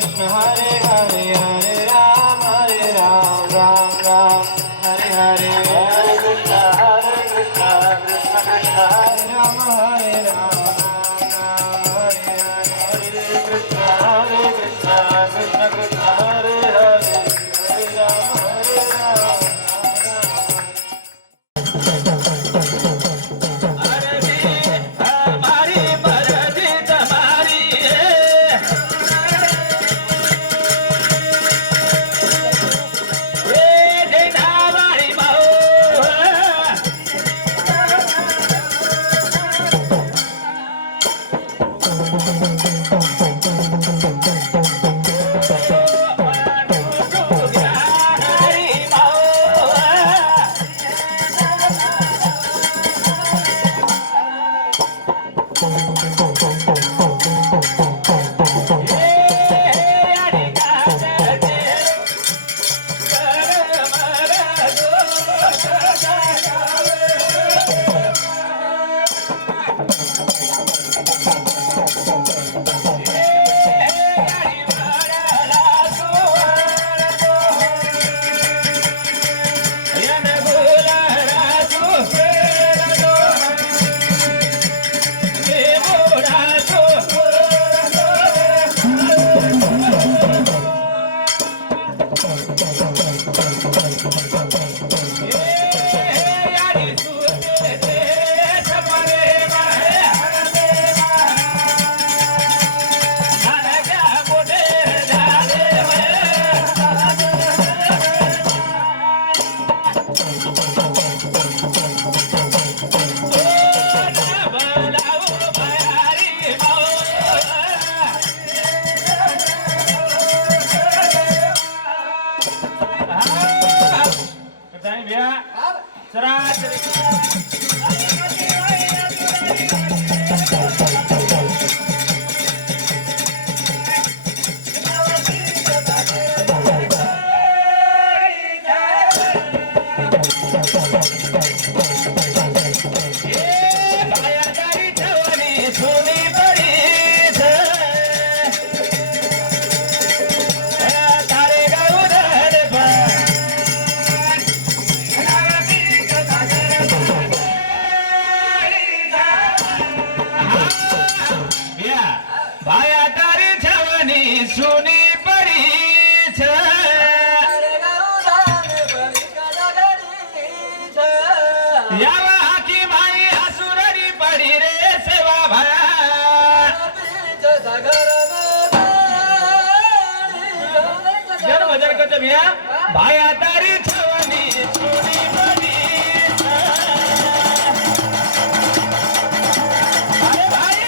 Krishna Hare Hare Hare Ram Ram Ram Hare Hare Hare Krishna Krishna Krishna Hare Ram Hare Hare Krishna Krishna Krishna Hare Hare Hare Ram भाया तारी छवनी Sony बनी अरे भाई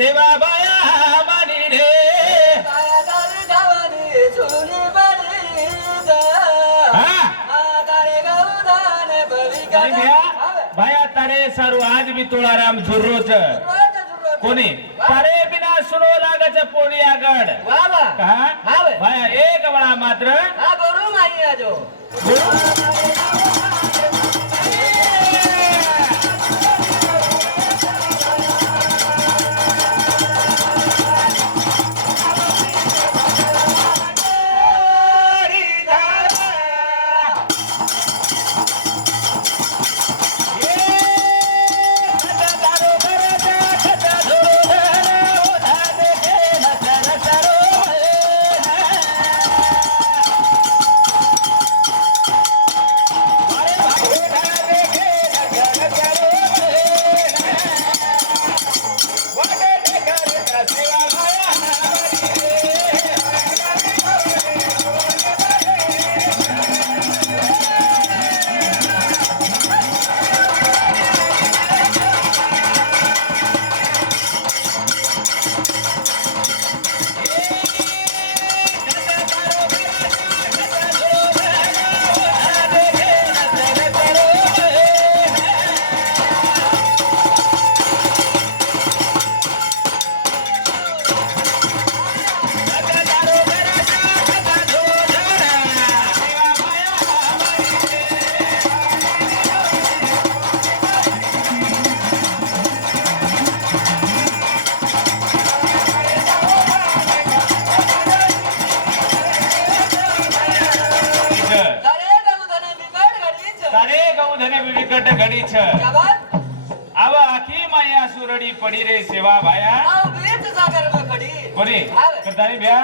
सेवा बाया मानी रे बाया तारे गावानी चुनी बरी तारे गावदान बरी बाया तारे सारू आज भी तुळाराम झुर्रोच कोणी तारे बिना सुनो लागच पोळी आगड बाबा का बाया एक वेळा मात्र हा गुरु माई आजो विकट घडी छ अब आखी माया सुरडी पडी रे सेवा भाया कोणी करतानी ब्या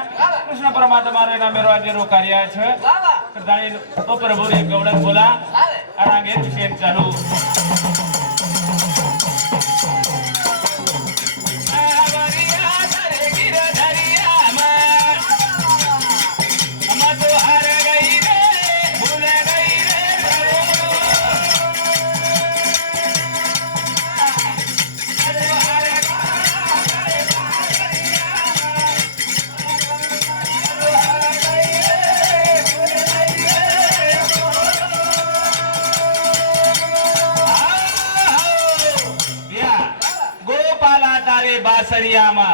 कृष्ण परमात्मा रे ना मेरो आज रो कार्य छ करतानी तो प्रभु रे गवडन बोला आगे विषय चालू बासरियामा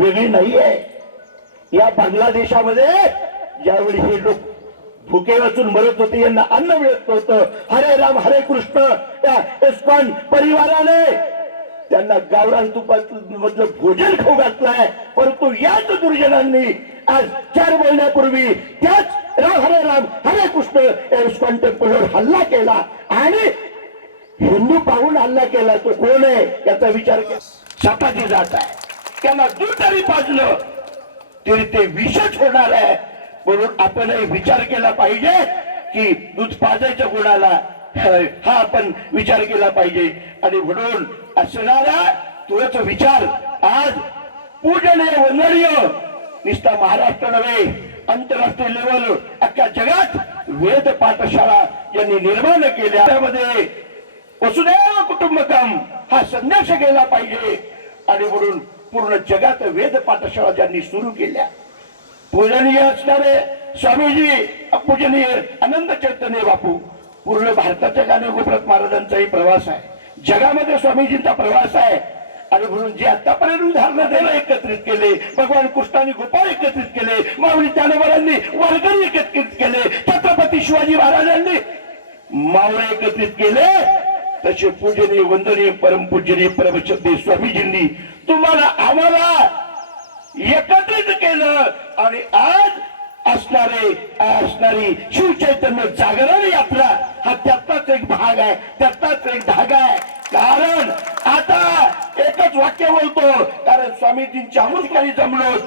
वेगळी नाहीये. या बांगलादेशामध्ये ज्यावेळी हे लोक भुके वाचून मरत होते, यांना अन्न मिळत नव्हतं, हरे राम हरे कृष्ण या इस्कॉन परिवाराने त्यांना गावरान तुपामधलं भोजन खाऊ घातलंय. परंतु याच दुर्जनांनी आज 4 महिन्यापूर्वी त्याच राम हरे कृष्ण या इस्कॉन टेम्पलवर हल्ला केला आणि हिंदू पाहून हल्ला केला. तो कोण आहे याचा विचार केला. सपाटी जात आहे, त्यांना दूध तरी पाजलं तरी ते विषच होणार आहे. म्हणून आपणही विचार केला पाहिजे की दूध पाजायच्या गुणाला हा आपण विचार केला पाहिजे. आणि म्हणून असणारा तुझा विचार आज पूजनीय वंदनीय नुसता महाराष्ट्र नव्हे आंतरराष्ट्रीय लेवल अख्ख्या जगात वेद पाठशाळा यांनी निर्माण केल्या. त्यामध्ये वसुदैव कुटुंबकम हा संदेश गेला पाहिजे. आणि म्हणून पूर्ण जगात वेद पाठशाळा ज्यांनी सुरू केल्या, पूजनीय असणारे स्वामीजी पूजनीय आनंद चैतन्य बापू, पूर्ण भारताच्या ज्ञानगोपाळ महाराजांचाही प्रवास आहे, जगामध्ये स्वामीजींचा प्रवास आहे. आणि म्हणून जे आतापर्यंत उदाहरणं द्यायला एकत्रित केले, भगवान कृष्णाने गोपाळ एकत्रित केले, माऊली ज्ञानोबांनी वारकरी एकत्रित केले, छत्रपती शिवाजी महाराजांनी मावळे एकत्रित केले, तसे पूजनीय वंदनीय परमपूजनीय परमश्रद्धेय स्वामीजींनी तुम्हाला आम्हाला एकत्रित केलं. आणि आज असणारी शिवचैतन्य जागरण यात्रा हा त्यातलाच एक भाग आहे, त्यातलाच एक धागा आहे. कारण आता एकच वाक्य बोलतो, कारण स्वामीजींच्या ठिकाणी जमलो,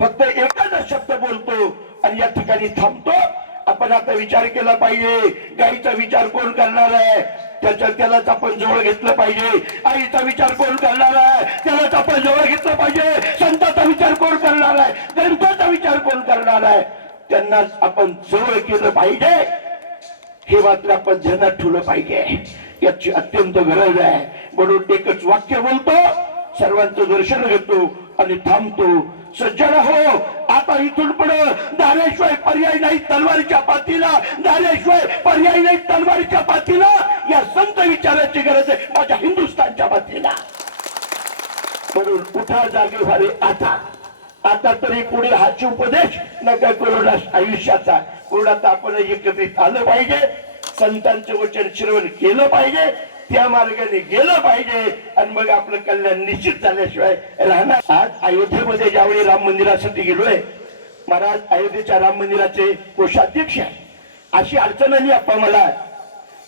फक्त एकच शब्द बोलतो आणि या ठिकाणी थांबतो. आपण आता विचार केला पाहिजे, गाईचा विचार कोण करणार आहे त्यालाच आपण जवळ घेतलं पाहिजे. आईचा विचार कोण करणार आहे त्यालाच आपण जवळ घेतलं पाहिजे. संतांचा विचार कोण करणार आहे, ग्रंथाचा विचार कोण करणार आहे त्यांनाच आपण जवळ केलं पाहिजे. हे मात्र आपण ध्यानात ठेवलं पाहिजे, याची अत्यंत गरज आहे. म्हणून एकच वाक्य बोलतो, सर्वांचं दर्शन घेतो आणि थांबतो. सज्जन हो, आता इथून पुढे दारेशिवाय पर्याय नाही तलवारीच्या पातीला, दारेशिवाय पर्याय नाही तलवारीच्या पातीला. या संत विचाराची गरज आहे माझ्या हिंदुस्थानच्या मातीला. म्हणून उठा जागे व्हावे आता तरी पुढे हाची उपदेश नका कोरोना आयुष्याचा. म्हणून आता आपण एकत्रित आलं पाहिजे, संतांचं वचन श्रवण केलं पाहिजे, त्या मार्गाने गेलं पाहिजे आणि मग आपलं कल्याण निश्चित झाल्याशिवाय राहणार. आज अयोध्येमध्ये ज्यावेळी राम मंदिरासाठी गेलोय, महाराज अयोध्येच्या राम मंदिराचे कोषाध्यक्ष आहे. अशी अडचण आली आपण मला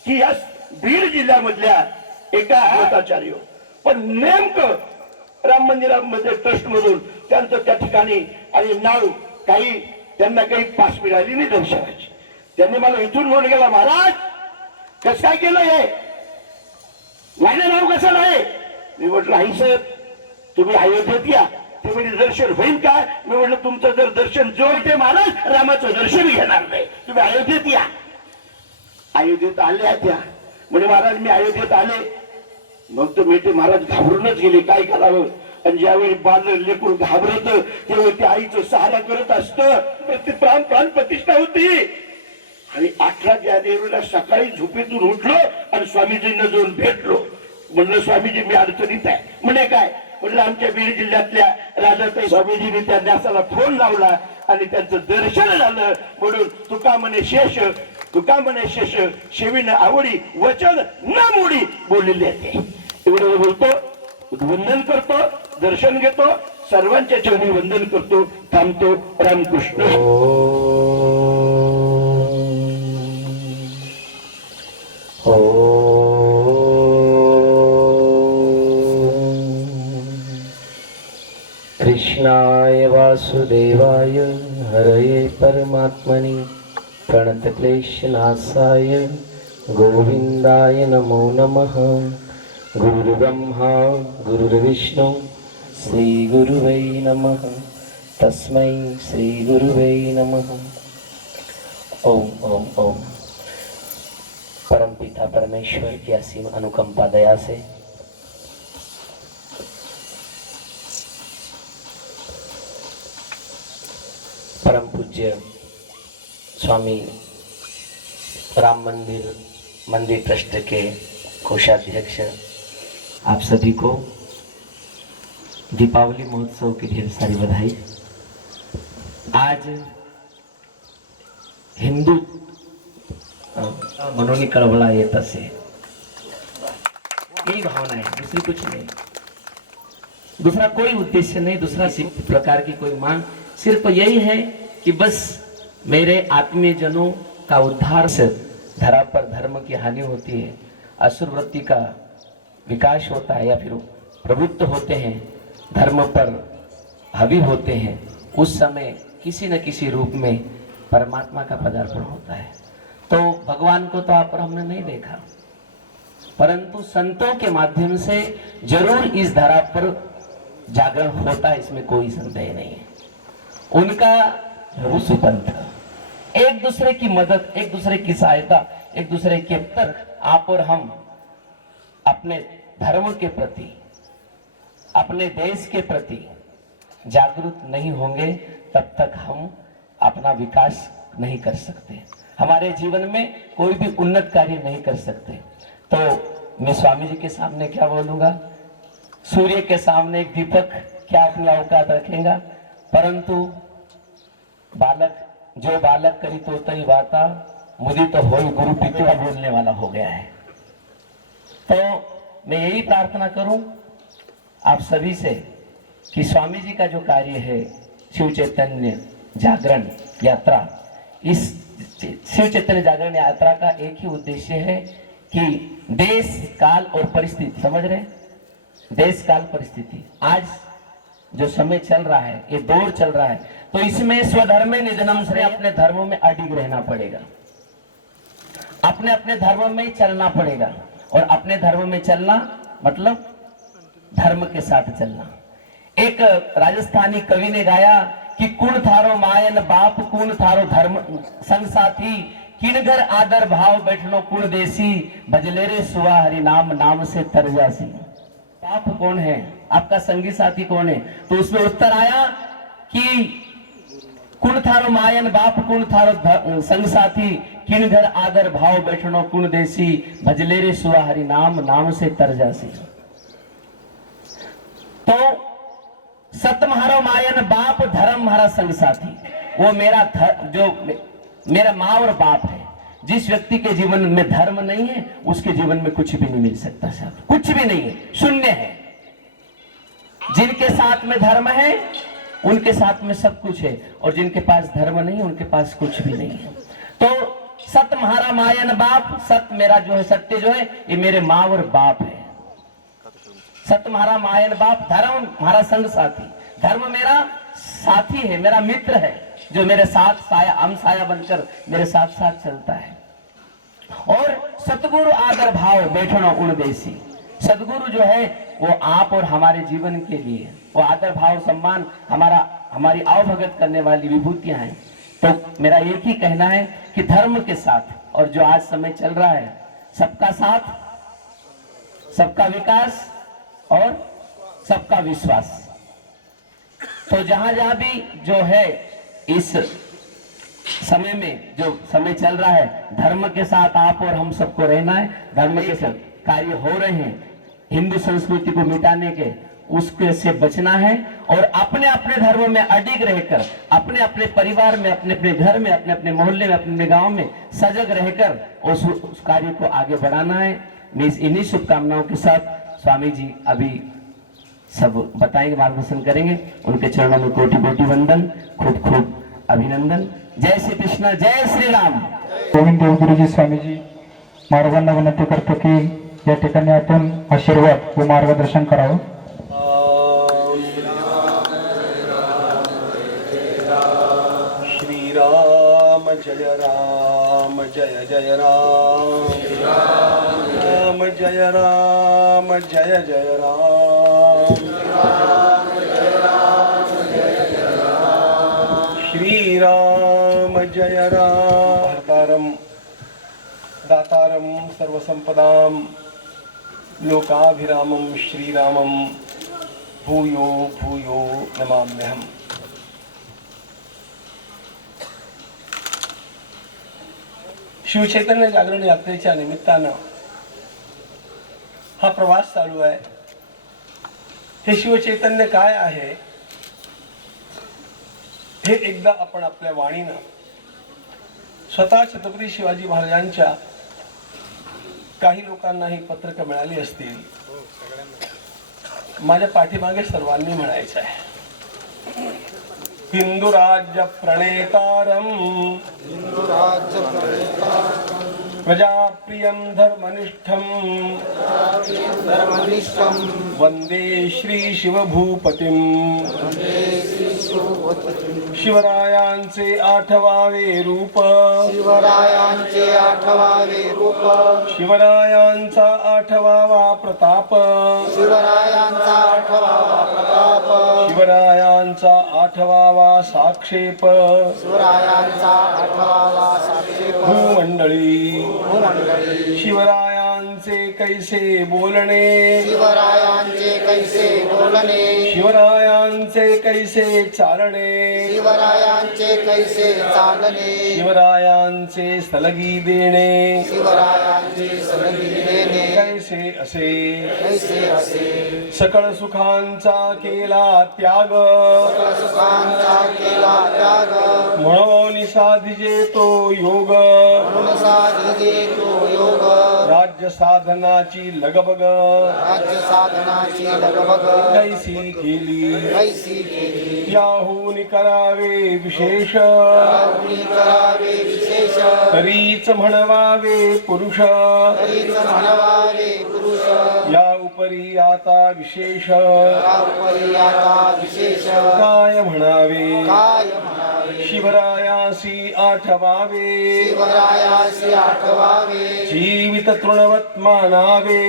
की या बीड जिल्ह्यामधल्या एका आचार्य पण नेमकं राम मंदिरामध्ये ट्रस्ट मधून त्यांचं त्या ठिकाणी आणि नाव त्यांना काही पास मिळाली नाही दर्शनाची. त्यांनी मला इथून म्हणून गेला, महाराज कसं काय केलं हे, माझं नाव कसं नाही. मी म्हटलं आई साहेब तुम्ही अयोध्येत या. ते म्हणजे दर्शन होईल का. मी म्हटलं तुमचं जर दर्शन जोड ते महाराज रामाचं दर्शन घेणार नाही, तुम्ही अयोध्येत या. अयोध्येत आले त्या म्हणजे महाराज मी अयोध्येत आले. मग तर मी ते महाराज घाबरूनच गेले, काय करावं. आणि ज्यावेळी बाल लेकरू घाबरत तेव्हा ते आईचं सहारा करत असतं, ते प्राण प्रतिष्ठा होती. आणि 18 जानेवारीला सकाळी झोपेतून उठलो आणि स्वामीजींना जाऊन भेटलो. म्हणलं स्वामीजी मी अडचणीत आहे. म्हणे काय. म्हणलं आमच्या बीड जिल्ह्यातल्या राजाताई स्वामीजींनी त्या न्यासाला फोन लावला आणि त्यांचं दर्शन झालं. म्हणून तुका म्हणे शेष शेवीन आवडी वचन न मोडी बोललेले आहे. एवढं बोलतो, वंदन करतो, दर्शन घेतो, सर्वांच्या चरणी वंदन करतो, थांबतो. रामकृष्ण. कृष्णाय वासुदेवाय हरये परमात्मने प्रणतक्लेशनाशाय गोविंदाय नमो नमः. गुरुर्ब्रह्मा गुरुर्विष्णु श्रीगुरुवै नमः. तस्मै श्रीगुरुवै नमः. ओम ओम ओम. परमपिता परमेश्वर की असीम अनुकंपा दया से परम पूज्य स्वामी राम मंदिर ट्रस्ट के कोषाध्यक्ष आप सभी को दीपावली महोत्सव की ढेर सारी बधाई। आज हिंदू मनोनी कळवळा येत असे, यही भावना है, दूसरी कुछ नहीं, दूसरा कोई उद्देश्य नहीं, दूसरा प्रकार की कोई मांग, सिर्फ यही है कि बस मेरे आत्मीय जनों का उद्धार से धरा पर धर्म की हानि होती है, असुर वृत्ति का विकास होता है या फिर प्रभुत्व होते हैं, धर्म पर हावी होते हैं, उस समय किसी न किसी रूप में परमात्मा का पदार्पण होता है। तो भगवान को तो आप और हमने नहीं देखा, परंतु संतों के माध्यम से जरूर इस धरा पर जागरण होता है, इसमें कोई संदेह नहीं है। उनका वो सुपंथ, एक दूसरे की मदद, एक दूसरे की सहायता, एक दूसरे के तर्क, आप और हम अपने धर्म के प्रति, अपने देश के प्रति जागरूक नहीं होंगे तब तक हम अपना विकास नहीं कर सकते, हमारे जीवन में कोई भी उन्नत कार्य नहीं कर सकते। तो मैं स्वामी जी के सामने क्या बोलूंगा, सूर्य के सामने एक दीपक क्या अपनी औकात रखेगा, परंतु बालक जो बालक करी तो तई बाता मुझे तो हो गुरु पिता बोलने वाला हो गया है। तो मैं यही प्रार्थना करूं आप सभी से कि स्वामी जी का जो कार्य है शिव चैतन्य जागरण यात्रा, इस शिव चैतन्य जागरण यात्रा का एक ही उद्देश्य है कि देश काल और परिस्थिति, समझ रहे, देश काल परिस्थिति, आज जो समय चल रहा है, ये दौर चल रहा है, तो इसमें स्वधर्मे निधनम से अपने धर्मों में अडिग रहना पड़ेगा, अपने अपने धर्म में ही चलना पड़ेगा। और अपने धर्म में चलना मतलब धर्म के साथ चलना। एक राजस्थानी कवि ने गाया कि कुण थारो मायन बाप, कुण थारो धर्म संग साथी, किन घर आदर भाव बैठनो कुण देसी, भजले रे सुवा हरि नाम, नाम से तर जासी। बाप कौन है, आपका संगी साथी कौन है? तो उसमें उत्तर आया कि कुण थारो मायन बाप, कुण थारो संग साथी, किन घर आदर भाव बैठनो कुण देसी, भजले रे सुवा हरि नाम, नाम से तर जासी। तो सत म्हारो मायन बाप, धर्म म्हारा संग साथी, वो मेरा जो मेरा माँ और बाप है। जिस व्यक्ति के जीवन में धर्म नहीं है उसके जीवन में कुछ भी नहीं मिल सकता साहब, कुछ भी नहीं है, शून्य है। जिनके साथ में धर्म है उनके साथ में सब कुछ है, और जिनके पास धर्म नहीं है उनके पास कुछ भी नहीं है। तो सत म्हारा मायन बाप, सत मेरा जो है, सत्य जो है ये मेरे माँ और बाप है। सत म्हारा मायन बाप, धर्म हमारा संग साथी, धर्म मेरा साथी है, मेरा मित्र है, जो मेरे साथ साया हम साया बनकर मेरे साथ साथ चलता है। और सतगुरु आदर भाव बैठनो उन देसी, सदगुरु जो है वो आप और हमारे जीवन के लिए वो आदर भाव सम्मान हमारी आवभगत करने वाली विभूतियां हैं। तो मेरा एक ही कहना है कि धर्म के साथ, और जो आज समय चल रहा है, सबका साथ, सबका विकास और सबका विश्वास। तो जहां जहां भी जो है इस समय में जो समय चल रहा है, धर्म के साथ आप और हम सबको रहना है, धर्म के साथ कार्य हो रहे हैं, हिंदू संस्कृति को मिटाने के, उसके से बचना है, और अपने अपने धर्म में अडिग रहकर, अपने अपने परिवार में, अपने अपने घर में, अपने अपने मोहल्ले में, अपने गांव में सजग रहकर उस कार्य को आगे बढ़ाना है। मैं इन्हीं शुभकामनाओं के साथ स्वामी जी अभी सब बताएंगे, मार्गदर्शन करेंगे, उनके चरणों में कोटि कोटि वंदन, खूब खूब अभिनंदन। जय श्री कृष्ण, जय श्री राम। गोविंद देव गुरुजी स्वामीजी महाराजांना विनंती करतो की या ठिकाणी आपण आशीर्वाद व मार्गदर्शन करावं। श्री राम जय राम, जय जय राम, राम जय राम, जय जय राम, श्री राम जय राम। भर्तारम दातारम सर्वसंपदाम लोकाभिरामम श्रीरामम भूयो भूयो नमाम्यहम्। शिव चैतन्य जागरण यात्रेच्या निमित्तानं हा प्रवास चालू आहे। हे शिवचैतन्य काय आहे हे एकदा आपण आपल्या वाणीनं स्वतः छत्रपती शिवाजी महाराजांच्या काही लोकांना ही पत्रकं मिळाली असतील. माझ्या पाठीमागे सर्वांनी म्हणायचं आहे. हिंदू राज्य प्रणेतारम प्रजाप्रियं धर्मनिष्ठं वंदे श्री शिवभूपतिं. शिवरायांचे आठवावे रूप, शिवरायांचे आठवावे रूप, शिवरायांचा आठवावा प्रताप, शिवरायांचा आठवावा प्रताप, शिवरायांचा आठवावा साक्षेप, शिवरायांचा आठवावा साक्षेप, भूमंडळी भूमंडळी. शिवरायांचे कैसे बोलणे, शिवरायांचे कैसे बोलणे, शिवरायांचे कैसे चालणे, शिवरायांचे कैसे चालणे, शिवरायांचे सलगी देणे, शिवरायांचे सलगी देणे, कैसे असे. कैसे असे. सकळ सुखांचा केला त्याग, सुखांचा केला त्याग, म्हणून साधिजे तो योग, म्हणून साधिजे तो योग, राज्य साधनाची लगबग राज्य साधनाची लगबग कैसी केली. कैसी केली. याहून करावे विशेष, कुणी करावे विशेष, तरीच म्हणवावे पुरुष, तरीच म्हणवावे पुरुष, या उपरी आता विशेष या उपरी आता विशेष, काय म्हणावे. काय म्हणावे. शिवरायासी आठवावे, शिवरायासी आठवावे, जीवित तृणवत मानावे,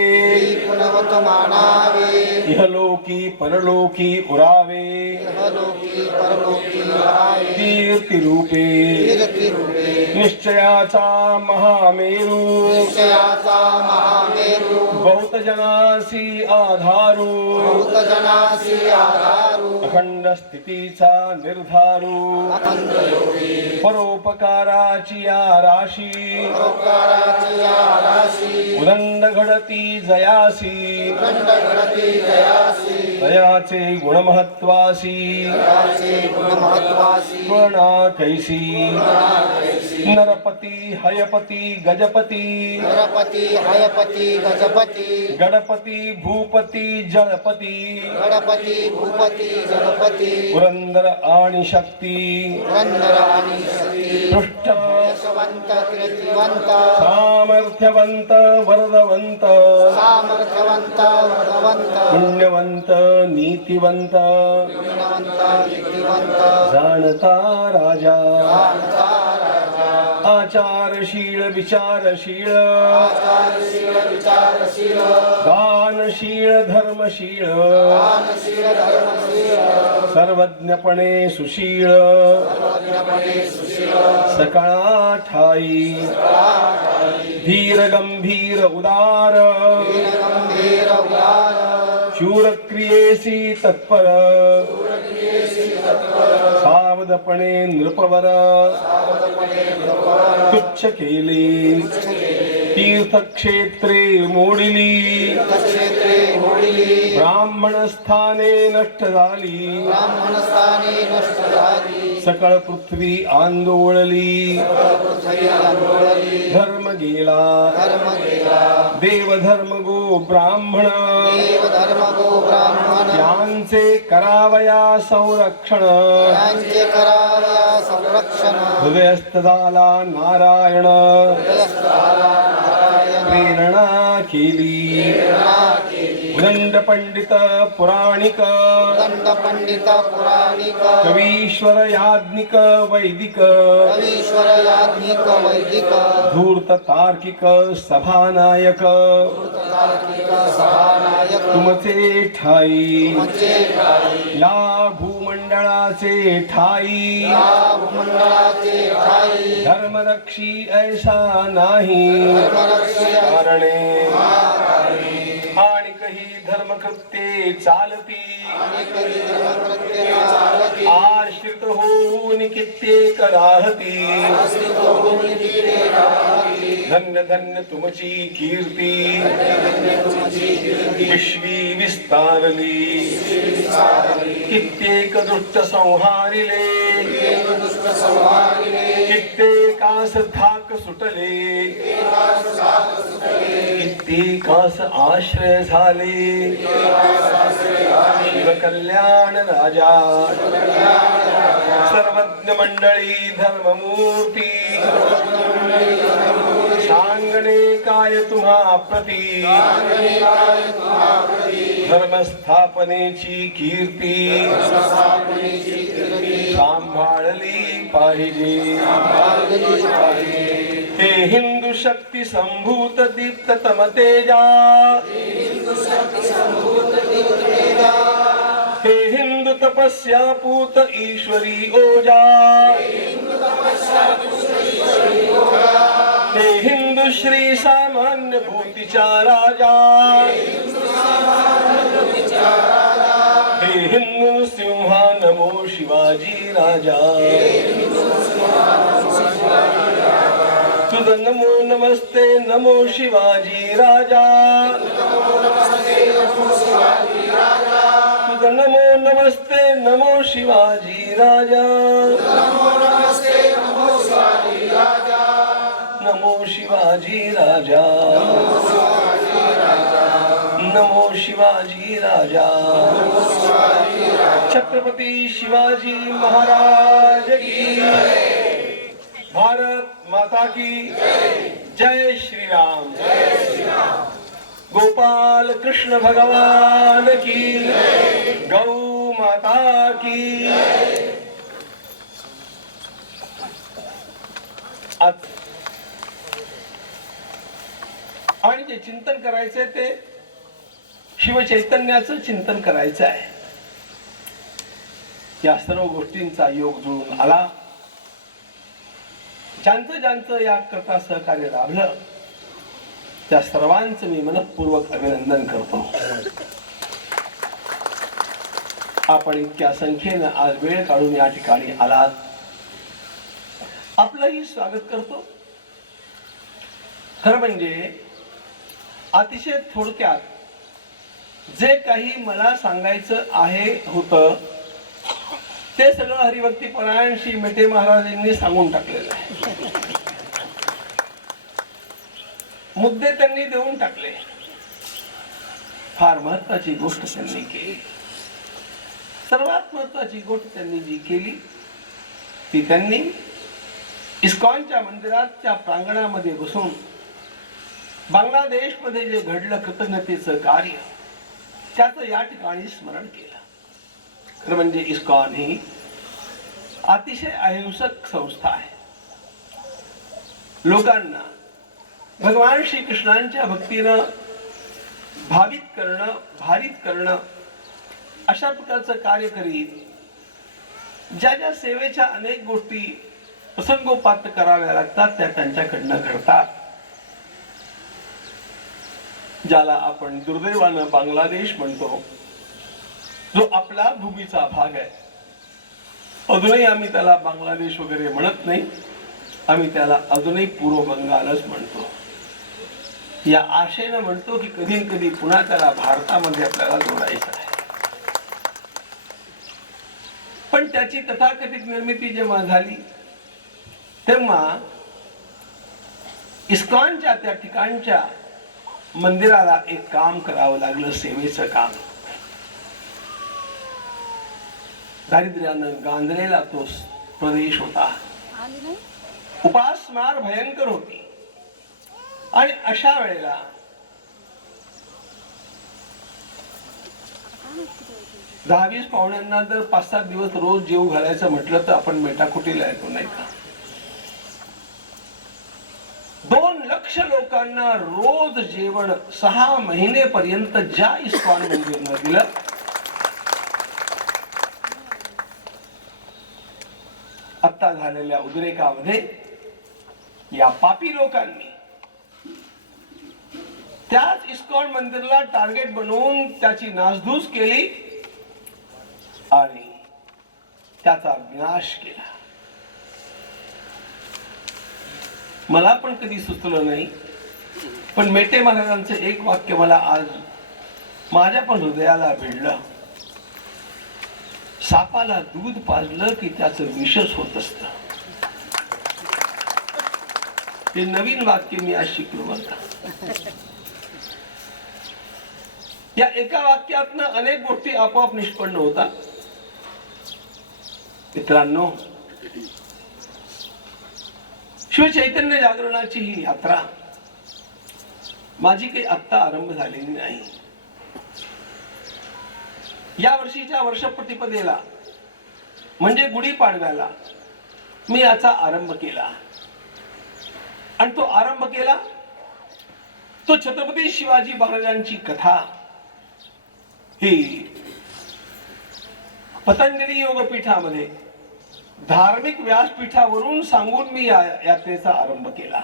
गुणवत मानावे, इहलोकी परलोकी उरावे, इहलोकी परलोकी राहावे, कीर्ती रूपे कीर्ती रूपे, निश्चयाचा महामेरू, निश्चयाचा महामेरू, बहुत जनासी आधारू, भूतजनासी आधारू, अखंड स्थितीचा निर्धारू, अखंड योगी, परोपकाराची या राशी, परोपकाराची या राशी, उदंड घडती जयासी, खंड घडती जयासी, दयाचे गुणमहत्वासी, त्याचे गुणमहत्वासी, गुणा कैसी. नरपती हयपती गजपती, नरपती हयपती गजपती, गणपती भूपती जलपती, गणपती भूपती जलपती, पुरंदर आणि शक्ती, पुरंदर आणि शक्ती, पृष्ठ यशवंत कीर्तिवंत, सामर्थ्यवंत वरदवंत, सामर्थ्यवंत वरदवंत, पुण्यवंत नीतिवंत, गुणवंत कीर्तिवंत, जाणता राजा, जानता राजा, आचारशील विचारशील, आचारशील विचारशील, दानशील धर्मशील, दानशील धर्मशील, सर्वज्ञपणे सुशील, सर्वज्ञपणे सुशील, सकाळा ठाई, धीर गंभीर उदार, गंभीर उदार, शूरक्रियेसी तत्पर, सावधपणे नृपवर, तुच्छ केली, तीर्थक्षेत्रे मोडिली, क्षेत्रे मोडिली, ब्राह्मण स्थाने नष्ट झाली, ब्राह्मणस्थाने नष्ट झाली, सकळ पृथ्वी आंदोळली, पृथ्वी आंदोळली, धर्म गेला, धर्म गेला, देवधर्म गो ब्राह्मण, देव धर्म गो ब्राह्मण, यांचे करावया संरक्षण, यांचे करावया संरक्षण, हृदयस्थ झाला नारायण, हृदयस्थाला नारायण, प्रेरणा केली, उदंड पंडित पुराणिक, दंड पंडित पुराणिक, कवीश्वर याज्ञिक वैदिक, कवीश्वर याज्ञिक वैदिक, धूर्त तार्किक सभानायक, तार्किक सभानायक, तुमचे ठाई, तुमचे ठाई, या भूमंडळाचे ठाई, या भूमंडळाचे ठाई, धर्मरक्षी ऐसा नाही धर्मरक्षी कारणे, आणि काही धर्मकृत्ये चालती, आश्रित होऊन कित्येक राहती, धन्य धन्य तुमची कीर्ती विश्वी विस्तारली कित्येक दुष्ट संहारिले कित्येकास धाक सुटले कित्येकास आश्रय झाले शिव कल्याण राजा सर्वज्ञ मंडळी धर्ममूर्ती सांगणे काय तुम्हा प्रती धर्मस्थापनेची कीर्ती सांभाळली पाहिजे हे हिंदू शक्ती संभूत दीप्त तमतेजा हे हिंदू तपस्या पूत ईश्वरी ओजा हे हिंदू श्री सामान्य भूतीचा राजा हे हिंदू सिंहा नमो शिवाजी राजा तुझ नमो नमस्ते नमो शिवाजी राजा तुझ नमो नमस्ते नमो शिवाजी राजा नमो शिवाजी राजा नमो शिवाजी राजा छत्रपती शिवाजी महाराज की भारत माता की जय श्री राम गोपाल कृष्ण भगवान की गौ माता की आणि जे चिंतन करायचंय ते शिवचैतन्याचं चिंतन करायचं आहे. या सर्व गोष्टींचा योग जुळून आला. ज्यांचं ज्यांचं या करता सहकार्य लाभलं त्या सर्वांचं मी मनःपूर्वक अभिनंदन करतो. आपण इतक्या संख्येनं आज वेळ काढून या ठिकाणी आलात, आपलंही स्वागत करतो. खरं म्हणजे अतिशय थोडक्यात जे काही मला सांगायचं होतं ते सगळं हरिभक्ती परायण श्री मेटे महाराजांनी सांगून टाकलेलं आहे. मुद्दे त्यांनी देऊन टाकले. फार महत्वाची गोष्ट त्यांनी केली. सर्वात महत्वाची गोष्ट त्यांनी जी केली ती त्यांनी इस्कॉनच्या मंदिराच्या प्रांगणामध्ये बसून बांगलादेशमध्ये जे घडलं कृतज्ञतेचं कार्य त्याचं या ठिकाणी स्मरण केलं. खरं म्हणजे इस्कॉन ही अतिशय अहिंसक संस्था आहे. लोकांना भगवान श्री कृष्णांच्या भक्तीनं भावित करणं अशा प्रकारचं कार्य करीत ज्या ज्या सेवेच्या अनेक गोष्टी प्रसंगोपात कराव्या लागतात त्या त्यांच्याकडनं घडतात. ज्याला आपण दुर्दैवानं बांगलादेश म्हणतो, जो आपला भूमीचा भाग आहे, अजूनही आम्ही त्याला बांगलादेश वगैरे म्हणत नाही, आम्ही त्याला अजूनही पूर्व बंगालच म्हणतो. या आशेनं म्हणतो की कधी कधी पुन्हा त्याला भारतामध्ये आपल्याला जोडायचं आहे. पण त्याची तथाकथित निर्मिती जेव्हा झाली तेव्हा इस्कॉनच्या त्या ठिकाणच्या मंदिराला एक काम करावं लागलं, सेवेचं काम. दारिद्र्यानं गांजलेला तो प्रदेश होता. उपासमार भयंकर होती. आणि अशा वेळेला दहावीस पाहुण्यांना जर 5-7 दिवस रोज जेव घालायचं म्हटलं तर आपण मेटाकुटीला येतो, नाही का? 2 लक्ष लोकांना रोज जेवण 6 महिनेपर्यंत ज्या इस्कॉन मंदिरनं दिलं, आता झालेल्या उद्रेकामध्ये या पापी लोकांनी त्याच इस्कॉन मंदिरला टार्गेट बनवून त्याची नासधूस केली आणि त्याचा विनाश केला. मला पण कधी सुचलं नाही, पण मेटे महाराजांचं एक वाक्य मला आज माझ्या पण हृदयाला भिडलं. सापाला दूध पाजलं की त्याचं विषच होत असतं. हे नवीन वाक्य मी आज शिकलो बरं. या एका वाक्यातनं अनेक गोष्टी आपोआप निष्पन्न होतात. मित्रांनो, शिव चैतन्य जागरणाची ही यात्रा माझी काही आत्ता आरंभ झालेली नाही. या वर्षीच्या वर्षप्रतिपदेला म्हणजे गुढीपाडव्याला मी याचा आरंभ केला. आणि तो आरंभ केला तो छत्रपती शिवाजी महाराजांची कथा ही पतंजली योगपीठामध्ये धार्मिक व्यासपीठावरून सांगून मी या यात्रेचा आरंभ केला.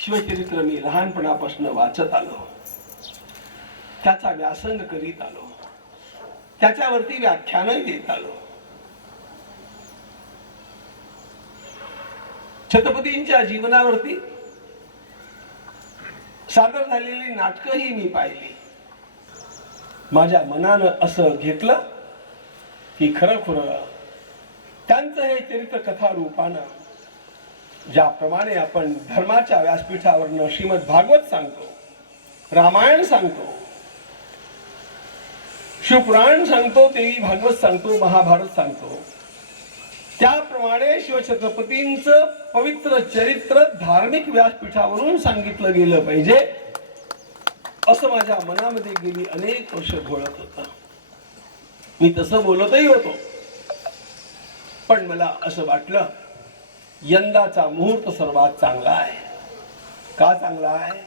शिवचरित्र मी लहानपणापासून वाचत आलो, त्याचा व्यासंग करीत आलो, त्याच्यावरती व्याख्यान देत आलो. छत्रपतींच्या जीवनावरती सादर झालेली नाटकंही मी पाहिली. माझ्या मनानं असं घेतलं की खरं त्यांचं हे चरित्र कथा रूपानं ज्याप्रमाणे आपण धर्माच्या व्यासपीठावरनं श्रीमद भागवत सांगतो, रामायण सांगतो, शिवपुराण सांगतो, देवी भागवत सांगतो, महाभारत सांगतो, त्याप्रमाणे शिवछत्रपतींचं पवित्र चरित्र धार्मिक व्यासपीठावरून सांगितलं गेलं पाहिजे असं माझ्या मनामध्ये गेली अनेक वर्ष घोळत होतं. मी तसं बोलतही होतो, पण मला असं वाटलं यंदाचा मुहूर्त सर्वात चांगला आहे. का चांगला आहे?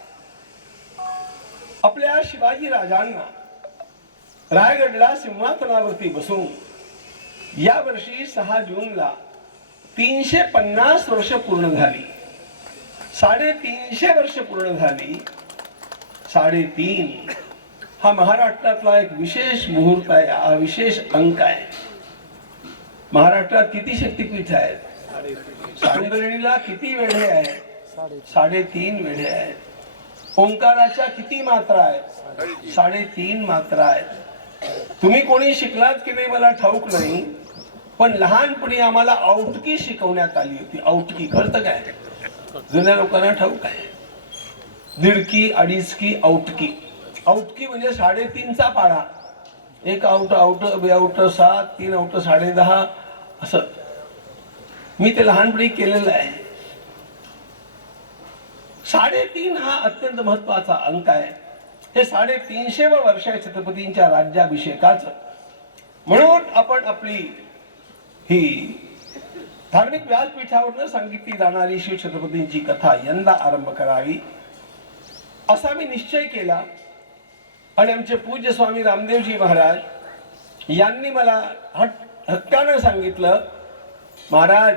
आपल्या शिवाजी राजांना रायगडला सिंहासनावरती बसून या वर्षी 6 जूनला 350 वर्ष पूर्ण झाली. 350 वर्ष पूर्ण झाली. 3.5 हा महाराष्ट्रातला एक विशेष मुहूर्त आहे, हा विशेष अंक आहे. महाराष्ट्रात किती शक्तिपीठ आहेत? साडेबरणीला किती वेढे आहेत? 3.5 वेढे आहेत. ओंकाराच्या किती मात्रा आहेत? 3.5 मात्रा आहेत. तुम्ही कोणी शिकलात की नाही मला ठाऊक नाही, पण लहानपणी आम्हाला औटकी शिकवण्यात आली होती. औटकी कळतं काय? जुन्या लोकांना ठाऊक आहे. 1.5 2.5 औटकी. औटकी म्हणजे 3.5चा पाढा. 1 आउट आउट 2 आउट 7 3 आउट 10.5 असं मी ते लहानपणी केलेलं आहे. 3.5 हा अत्यंत महत्वाचा अंक आहे. हे 350 वर्ष आहे छत्रपतींच्या राज्याभिषेकाचं. म्हणून आपण आपली ही धार्मिक व्यासपीठावर सांगितली जाणारी शिव छत्रपतींची कथा यंदा आरंभ करावी असा मी निश्चय केला. आणि आमचे पूज्य स्वामी रामदेवजी महाराज यांनी मला हक्कानं सांगितलं, महाराज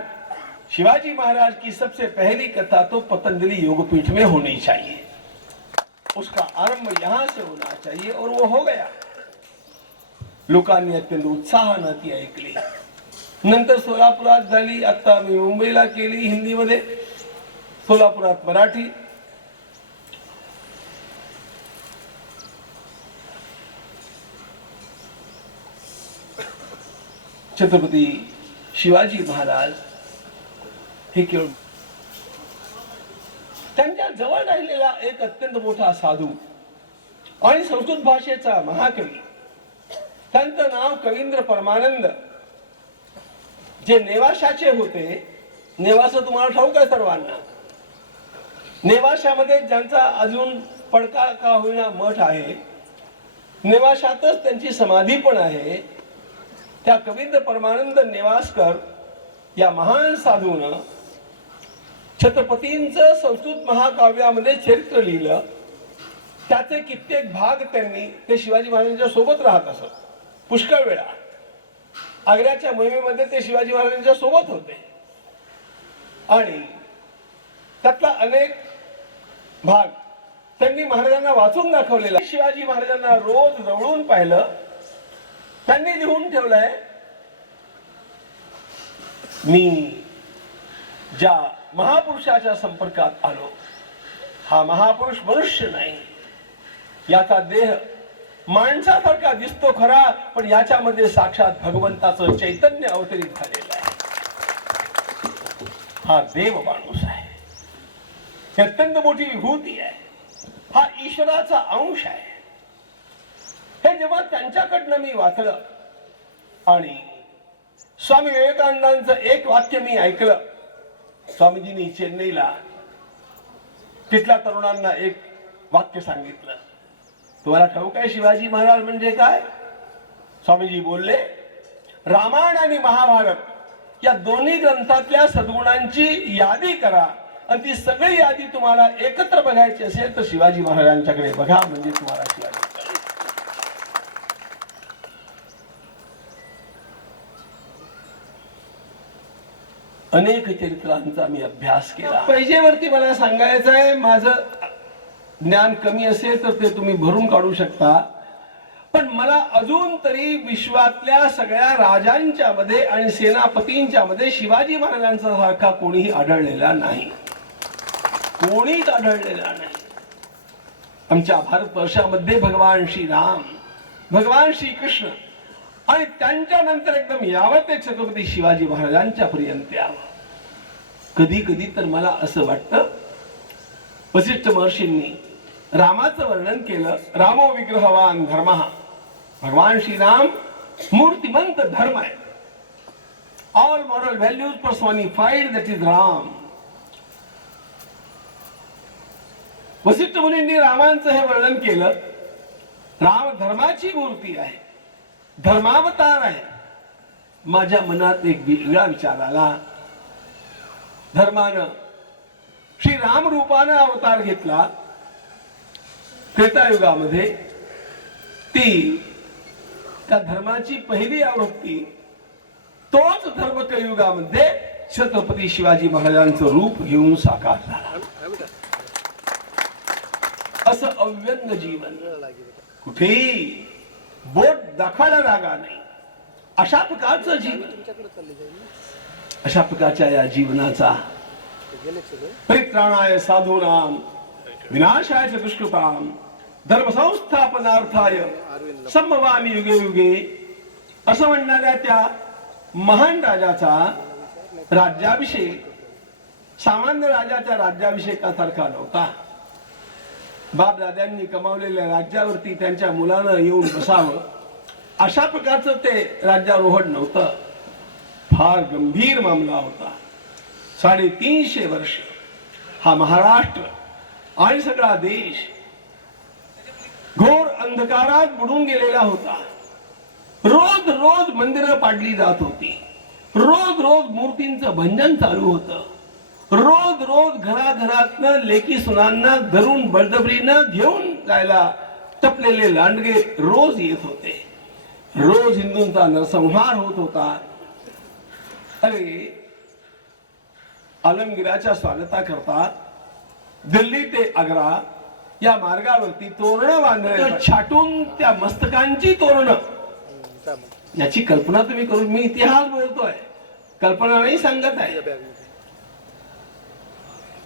शिवाजी महाराज की सबसे पहली कथा तो पतंजलि योगपीठ में होनी चाहिए, उसका आरंभ यहां से होना चाहिए. और वो हो गया. लोकांनी अत्यंत उत्साहानं ती ऐकली. नंतर सोलापुरात झाली, आता मी मुंबईला केली हिंदीमध्ये, सोलापुरात मराठी. छत्रपती शिवाजी महाराज हे केवळ त्यांच्या जवळ राहिलेला एक अत्यंत मोठा साधू आणि संस्कृत भाषेचा महाकवी, त्यांचं नाव कवींद्र परमानंद, जे नेवाशाचे होते. नेवासा तुम्हाला ठाऊक आहे सर्वांना. नेवाशामध्ये ज्यांचा अजून पडका का होईना मठ आहे, नेवाशातच त्यांची समाधी पण आहे. त्या कवींद्र परमानंद नेवासकर या महान साधूनं छत्रपतींचं संस्कृत महाकाव्यामध्ये चरित्र लिहिलं. त्याचे कित्येक भाग त्यांनी ते शिवाजी महाराजांच्या सोबत राहत असत. पुष्कळ वेळा आग्र्याच्या मोहिमेमध्ये ते शिवाजी महाराजांच्या सोबत होते आणि त्यातला अनेक भाग त्यांनी महाराजांना वाचून दाखवलेला. शिवाजी महाराजांना रोज जवळून पाहिलं. त्यांनी लिहून ठेवलंय, मी ज्या महापुरुषाच्या संपर्कात आलो, हा महापुरुष मनुष्य नाही, याचा देह माणसासारखा दिसतो खरा, पण याच्यामध्ये साक्षात भगवंताचं चैतन्य अवतरित झालेलं आहे. हा देव माणूस आहे, ही अत्यंत मोठी विभूती आहे, हा ईश्वराचा अंश आहे. हे जेव्हा त्यांच्याकडनं मी वाचलं आणि स्वामी विवेकानंदांचं एक वाक्य मी ऐकलं. स्वामीजींनी चेन्नईला तिथल्या तरुणांना एक वाक्य सांगितलं. तुम्हाला ठाऊक आहे शिवाजी महाराज म्हणजे काय? स्वामीजी बोलले, रामायण आणि महाभारत या दोन्ही ग्रंथातल्या सद्गुणांची यादी करा आणि ती सगळी यादी तुम्हाला एकत्र बघायची असेल तर शिवाजी महाराजांच्याकडे बघा, म्हणजे तुम्हाला शिवाजी कळेल. अनेक चरित्रांचा मी अभ्यास केला. पैजेवरती मला सांगायचं आहे, माझं ज्ञान कमी असेल तर ते तुम्ही भरून काढू शकता, पण मला अजून तरी विश्वातल्या सगळ्या राजांच्या मध्ये आणि सेनापतींच्या मध्ये शिवाजी महाराजांचा सारखा कोणीही आढळलेला नाही, कोणीच आढळलेला नाही. आमच्या भारतवर्षामध्ये भगवान श्रीराम, भगवान श्रीकृष्ण आणि त्यांच्या नंतर एकदम यावं ते छत्रपती शिवाजी महाराजांच्या पर्यंत यावं. कधी कधी तर मला असं वाटतं, वसिष्ठ महर्षींनी रामाचं वर्णन केलं, रामो विग्रहवान धर्म. भगवान श्रीराम मूर्तिमंत धर्म आहे. All moral values personified, that is Ram. Vasishtha मुनींनी रामांचं हे वर्णन केलं, राम धर्माची मूर्ती आहे, धर्मावतार आहे. माझ्या मनात एक वेगळा विचार आला. धर्मानं श्री राम रूपानं अवतार घेतला त्रेतायुगामध्ये, ती त्या धर्माची पहिली आवृत्ती, तोच धर्म कलियुगामध्ये छत्रपती शिवाजी महाराजांचं रूप घेऊन साकार झाला. असं अव्यंग जीवन, कुठेही बोट दाखवायला जागा नाही, अशा प्रकारचं जीवन. अशा प्रकारच्या या जीवनाचा परित्राणाय साधूनाम विनाशाय च दुष्कृताम धर्म संस्थापनार्थाय संभवामी युगे युगे, असं म्हणणाऱ्या त्या महान राजाचा राज्याभिषेक सामान्य राजाच्या राज्याभिषेकासारखा नव्हता. बाप दाद्यांनी कमावलेल्या राज्यावरती त्यांच्या मुलानं येऊन बसावं अशा प्रकारचं ते राज्यारोहण नव्हतं. फार गंभीर मामला होता. 350 वर्ष हा महाराष्ट्र आणि सगळा देश घोर अंधकारात बुडून गेलेला होता. रोज रोज मंदिरं पाडली जात होती, रोज रोज मूर्तींचं भंजन चालू होतं, रोज रोज घराघरातनं लेकी सुनांना धरून बळजबरीनं घेऊन जायला टपलेले लांडगे रोज येत होते. रोज हिंदूंचा नरसंहार होत होता. अरे आलमगिराच्या स्वागताकरता दिल्ली ते आग्रा या मार्गावरती तोरणं बांधणं, छाटून त्या मस्तकांची तोरणं, याची कल्पना तुम्ही करून, मी इतिहास बोलतोय, कल्पना नाही सांगत आहे.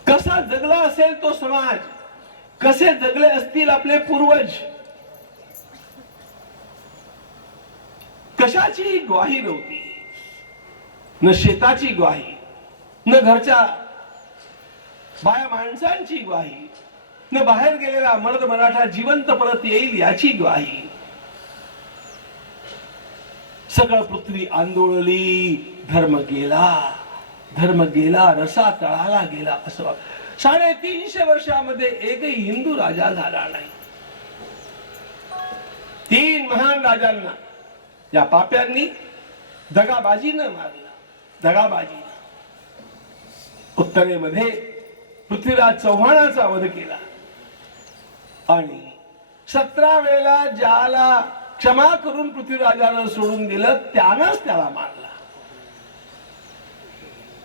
कसा जगला असेल तो समाज, कसे जगले असतील आपले पूर्वज, कशाची ग्वाही नव्हती. न शेताची ग्वाही, न घरच्या बाया माणसांची ग्वाही, न बाहेर गेलेला मर्द मराठा जिवंत परत येईल याची ग्वाही. सगळं पृथ्वी आंदोळली, धर्म गेला, धर्म गेला, रसा तळाला गेला. असं 350 वर्षामध्ये एकही हिंदू राजा झाला नाही. 3 महान राजांना या पाप्यांनी दगाबाजीनं मारलं, दगाबाजीनं. उत्तरेमध्ये पृथ्वीराज चव्हाणाचा वध केला आणि 17 वेळेला ज्याला क्षमा करून पृथ्वीराजानं सोडून दिलं त्यानंच त्याला मारला.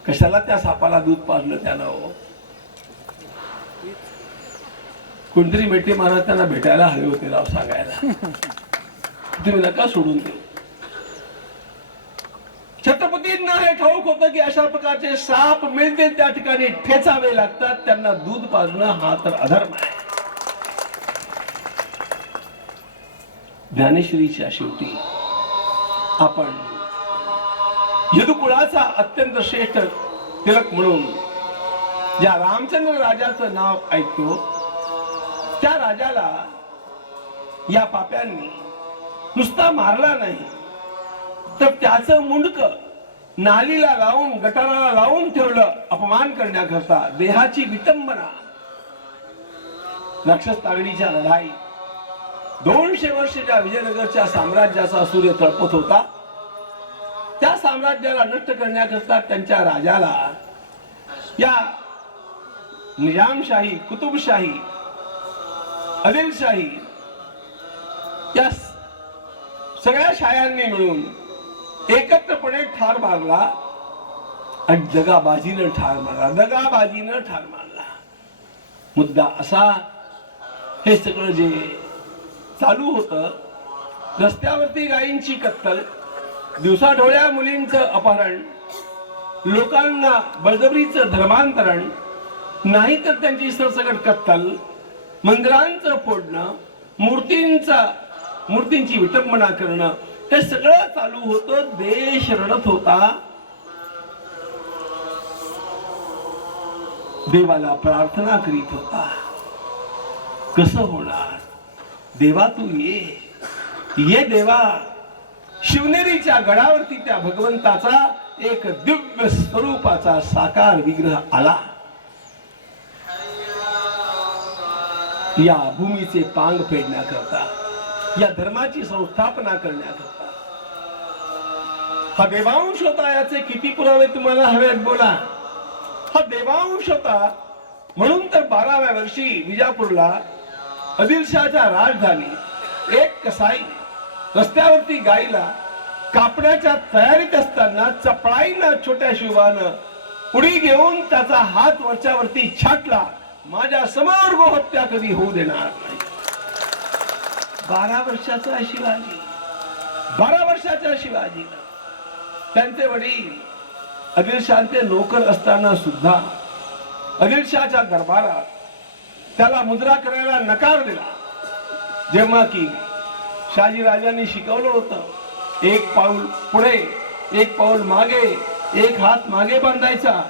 कशाला त्या सापाला दूध पाजलं त्यानं? हो, कोणतरी मेटे महाराज त्यांना भेटायला हवे होते राव, सांगायला तुम्ही नका सोडून देऊ. छत्रपतींना हे ठाऊक ठाऊक होतं की अशा प्रकारचे साप मिळतील त्या ठिकाणी ठेचावे लागतात, त्यांना दूध पाजणं हा तर अधर्म आहे. ज्ञानेश्वरीच्या शेवटी आपण यदुकुळाचा अत्यंत श्रेष्ठ तिलक म्हणून ज्या रामचंद्र राजाचं नाव ऐकतो, त्या राजाला या पाप्यांनी नुसता मारला नाही, तर त्याचं मुंडकं नालीला लावून, गटाराला लावून ठेवलं अपमान करण्याकरता. देहाची विटंबना. राक्षस तागडीच्या लढाई 200 वर्ष ज्या विजयनगरच्या साम्राज्याचा सूर्य तळपत होता, त्या साम्राज्याला नष्ट करण्याकरता त्यांच्या राजाला या निजामशाही, कुतुबशाही, आदिलशाही या सगळ्या शायांनी मिळून एकत्रपणे ठार मारला आणि दगाबाजीनं ठार मारला. मुद्दा असा, हे सगळं जे चालू होतं, रस्त्यावरती गायींची कत्तल, दिवसाढोळ्या मुलींचं अपहरण, लोकांना बळजबरीचं धर्मांतरण, नाहीतर त्यांची सरसकट कत्तल, मंदिरांचं फोडणं, मूर्तींची विटंबना करणं, हे सगळं चालू होतं. देश रडत होता. देवाला प्रार्थना करीत होता. कसं होणार देवा, तू ये देवा. शिवनेरीच्या गडावरती त्या भगवंताचा एक दिव्य स्वरूपाचा साकार विग्रह आला. या भूमीचे पांग फेडण्याकरता, या धर्माची संस्थापना करण्याकरता. हा देवांश होता. याचे किती पुरावे तुम्हाला हवेत बोला. हा देवांश होता. म्हणून तर 12व्या वर्षी विजापूरला आदिलशाहच्या राजधानी एक कसाई रस्त्यावरती गाईला कापण्याच्या तयारीत असताना चपळाईनं छोट्या शिवानं उडी घेऊन त्याचा हात वरच्यावरती छाटला. माझ्या समोर गोहत्या कधी होऊ देणार नाही. 12 वर्षाचा शिवाजी, 12 वर्षाच्या शिवाजीला त्यांचे वडील आदिलशाहचे नोकर असताना सुद्धा आदिलशाहच्या दरबारात त्याला मुजरा करायला नकार दिला. जेव्हा की शहाजी राजांनी शिकवलं होतं, एक पाऊल पुढे, एक पाऊल मागे, एक हात मागे बांधायचा,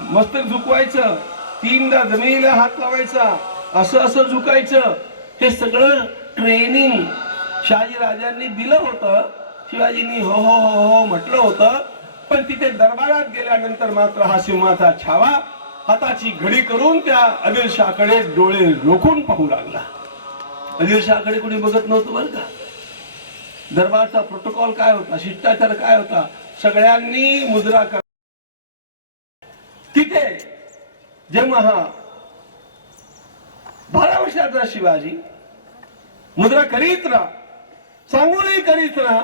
मस्तक झुकवायचं, 3दा जमिनीला हात लावायचा, असं झुकायचं. हे सगळं ट्रेनिंग शहाजी राजांनी दिलं होतं. शिवाजींनी हो हो हो हो म्हटलं होतं. पण तिथे दरबारात गेल्यानंतर मात्र हा सिंहाचा छावा हाताची घडी करून त्या आदिलशाहकडे डोळे रोखून पाहू लागला. आदिलशाहकडे कोणी बघत नव्हतं बरं का. दरबारचा प्रोटोकॉल काय होता, शिष्टाचार काय होता, सगळ्यांनी मुजरा कर. तिथे जेव्हा हा 12 वर्षाचा शिवाजी मुद्रा करीत राहा, सांगूनही करीत राहा.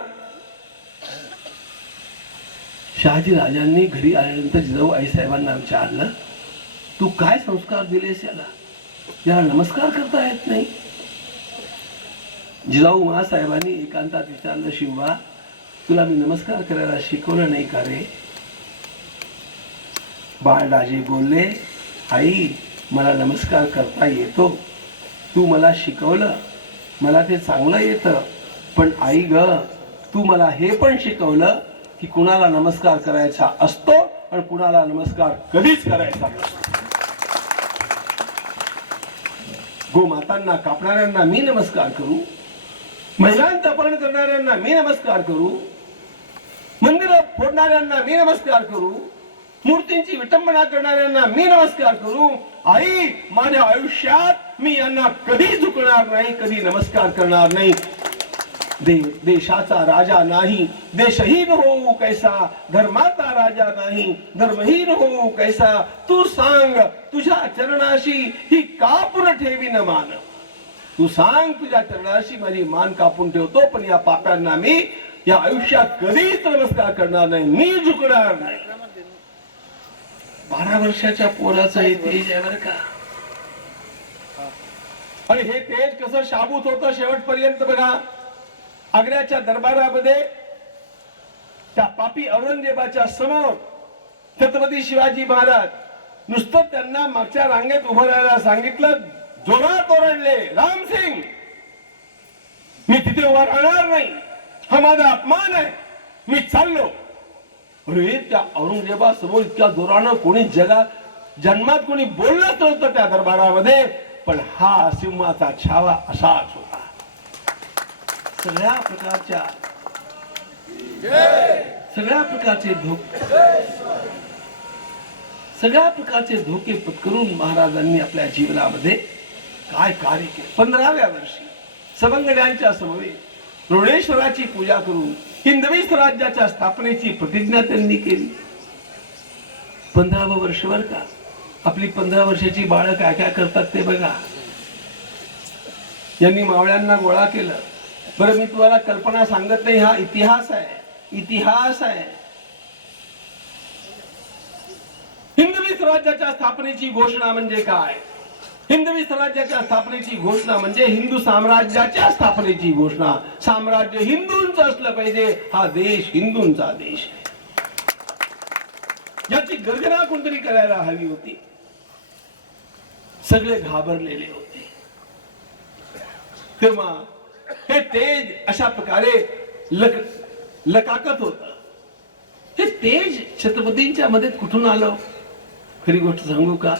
शहाजी राजांनी घरी आल्यानंतर जिजाऊ आईसाहेबांना विचारलं, तू काय संस्कार दिलेस याला नमस्कार करता येत नाही. जिजाऊ महासाहेबांनी एकांतात विचारलं, शिवबा तुला मी नमस्कार करायला शिकवलं नाही का रे. बाळराजे बोलले, आई मला नमस्कार करता येतो, तू मला शिकवलं, मला ते चांगलं येतं. पण आई ग, तू मला हे पण शिकवलं की कुणाला नमस्कार करायचा असतो आणि कुणाला नमस्कार कधीच करायचा नसतो. गोमातांना कापणाऱ्यांना मी नमस्कार करू, महिलांचं अपहरण करणाऱ्यांना मी नमस्कार करू, मंदिरं फोडणाऱ्यांना मी नमस्कार करू, मूर्तींची विटंबना करणाऱ्यांना मी नमस्कार करू. आई, माझ्या आयुष्यात मी यांना कधी झुकणार नाही, कधी नमस्कार करणार नाही. देशाचा राजा नाही, देशहीन होऊ कैसा, धर्माचा राजा नाही, धर्महीन होऊ कैसा. तू सांग तुझ्या चरणाशी ही कापून ठेवी न मान. तू सांग तुझ्या चरणाशी माझी मान कापून ठेवतो, पण या पाप्यांना मी या आयुष्यात कधीच नमस्कार करणार नाही, मी झुकणार नाही. 12 वर्षाच्या पोराचं हे तेज आहे बरं का. आणि हे तेज कसं शाबूत होतं शेवटपर्यंत बघा. आग्र्याच्या दरबारामध्ये त्या पापी औरंगजेबाच्या समोर छत्रपती शिवाजी महाराज नुसतं त्यांना मागच्या रांगेत उभं राहायला सांगितलं, जोरात ओरडले, रामसिंग मी तिथे उभा राहणार नाही, हा माझा अपमान आहे, मी चाललो. अरे त्या औरंगजेबासमोर इतक्या जोरानं कोणी जन्मात कोणी बोललंच नव्हतं त्या दरबारामध्ये, पण हा सिंहाचा छावा असाच होता. सगळ्या प्रकारचे धोके पत्करून महाराजांनी आपल्या जीवनामध्ये काय कार्य केले. 15व्या वर्षी सवंगड्यांच्या समवेत रोडेश्वराची पूजा करून हिंदवी स्वराज्याच्या स्थापनेची प्रतिज्ञा त्यांनी केली. 15वं वर्ष बर का. आपली 15 वर्षाची बाळं काय काय करतात ते बघा. यांनी मावळ्यांना गोळा केलं. बरं मी तुम्हाला कल्पना सांगत नाही, हा इतिहास आहे. हिंदवी स्वराज्याच्या स्थापनेची घोषणा म्हणजे काय? हिंदवी स्वराज्याच्या स्थापनेची घोषणा म्हणजे हिंदू साम्राज्याच्या स्थापनेची घोषणा. साम्राज्य हिंदूंचं असलं पाहिजे, हा देश हिंदूंचा देश आहे, याची गर्जना कोणतरी करायला हवी होती. सगळे घाबरलेले होते. तेव्हा हे तेज अशा प्रकारे लकाकत होत. हे तेज छत्रपतींच्या मध्ये कुठून आलं? खरी गोष्ट सांगू का?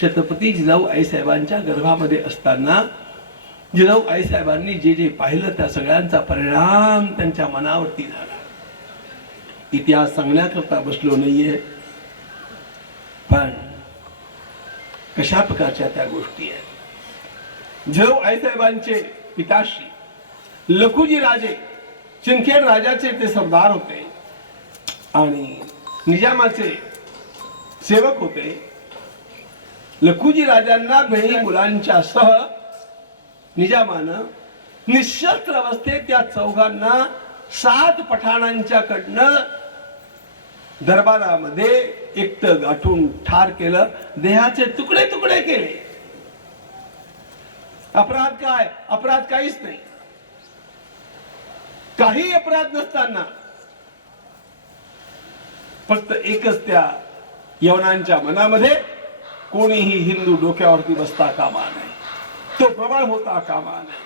छत्रपती जिजाऊ आईसाहेबांच्या गर्भामध्ये असताना जिजाऊ आईसाहेबांनी जे जे पाहिलं त्या सगळ्यांचा परिणाम त्यांच्या मनावरती झाला. इतिहास सांगण्याकरता बसलो नाहीये, पण कशा प्रकारच्या त्या गोष्टी आहेत. जिजाऊ आईसाहेबांचे पिताश्री लखुजी राजे सिंदखेड राजाचे ते सरदार होते आणि निजामाचे सेवक होते. लखुजी राजांना बहिणी मुलांच्या सह निजामानं निशस्त्र अवस्थेत त्या चौघांना 7 पठाणांच्या कडनं दरबारामध्ये एकटं गाठून ठार केलं. देहाचे तुकडे तुकडे केले. अपराध काय? अपराध काहीच नाही. काही अपराध नसताना फक्त एकच त्या यवनांच्या मनामध्ये कोणीही हिंदू डोक्यावरती बसता कामा नये, तो प्रबळ होता कामा नये.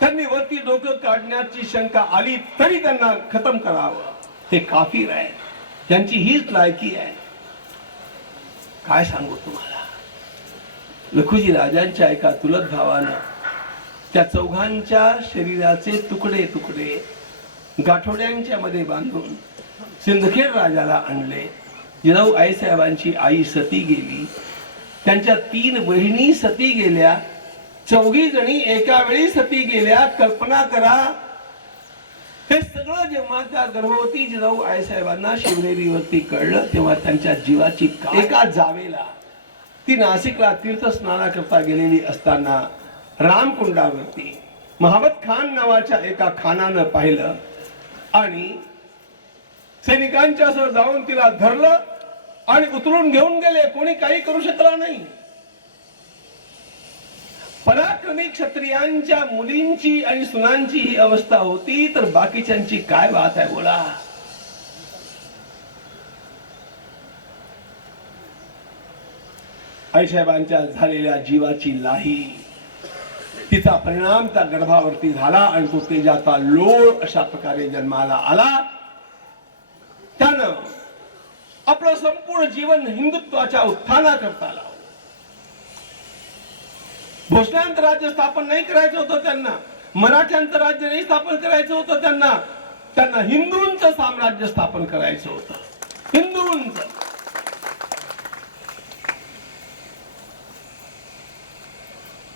त्यांनी वरती डोकं काढण्याची शंका आली तरी त्यांना खतम करावं, हे काफीर आहे. त्यांची हीच लायकी आहे. काय सांगू तुम्हाला, लखुजी राजांच्या एका चुलत भावानं त्या चौघांच्या शरीराचे तुकडे तुकडे गाठोड्यांच्या मध्ये बांधून सिंदखेड राजाला आणले. जिजाऊ आईसाहेबांची आई सती गेली. त्यांच्या 3 बहिणी सती गेल्या. 4घी जणी एका वेळी सती गेल्या. कल्पना करा. हे सगळं जेव्हा त्या गर्भवती जिजाऊ आईसाहेबांना शिवनेरीवरती कळलं तेव्हा त्यांच्या जीवाची एका जावेला, ती नाशिकला तीर्थस्नानाकरता गेलेली असताना रामकुंडावरती महाबत खान नावाच्या एका खानानं पाहिलं आणि सैनिकांच्या सह जाऊन तिला धरलं आणि उतरून घेऊन गेले. कोणी काही करू शकला नाही. पराक्रमी क्षत्रियांच्या मुलींची आणि सुनांची ही अवस्था होती, तर बाकीच्यांची काय बात आहे बोला. आईसाहेबांच्या झालेल्या जीवाची लाही, तिचा परिणाम त्या गर्भावरती झाला आणि तो तेजाचा लोळ अशा प्रकारे जन्माला आला. त्यानं आपलं संपूर्ण जीवन हिंदुत्वाच्या उत्थानाकरता लावलं. भोसल्यांचं राज्य स्थापन नाही करायचं होतं त्यांना, मराठ्यांचं राज्य नाही स्थापन करायचं होतं त्यांना हिंदूंचं साम्राज्य स्थापन करायचं होतं. हिंदूंचं.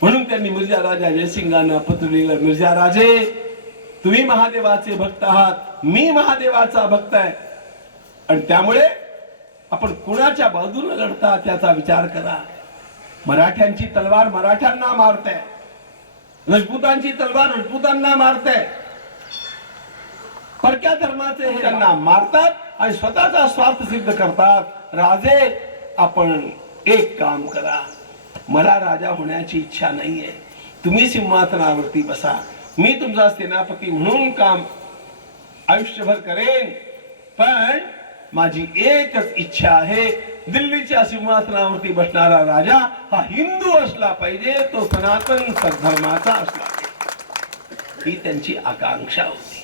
म्हणून त्यांनी मिर्झा राजा जयसिंगांना पत्र लिहिलं, मिर्झा राजे तुम्ही महादेवाचे भक्त आहात, मी महादेवाचा भक्त आहे, आणि त्यामुळे आपण कुणाच्या बाजूने लढता त्याचा विचार करा. मराठ्यांची तलवार मराठ्यांना मारते, राजपुतांची तलवार राजपुतांना मारते, परक्या धर्माचे हे त्यांना मारतात आणि स्वतःचा स्वार्थ सिद्ध करतात. राजे आपण एक काम करा, मला राजा होण्याची इच्छा नाहीये, तुम्ही सिंहासनावरती बसा, मी तुमचा सेनापती म्हणून काम आयुष्यभर करेन, पण माझी एकच इच्छा आहे, दिल्लीच्या सिंहासनावरती बसणारा राजा हा हिंदू असला पाहिजे, तो सनातन सद्धर्माचा असला पाहिजे, ही त्यांची आकांक्षा होती.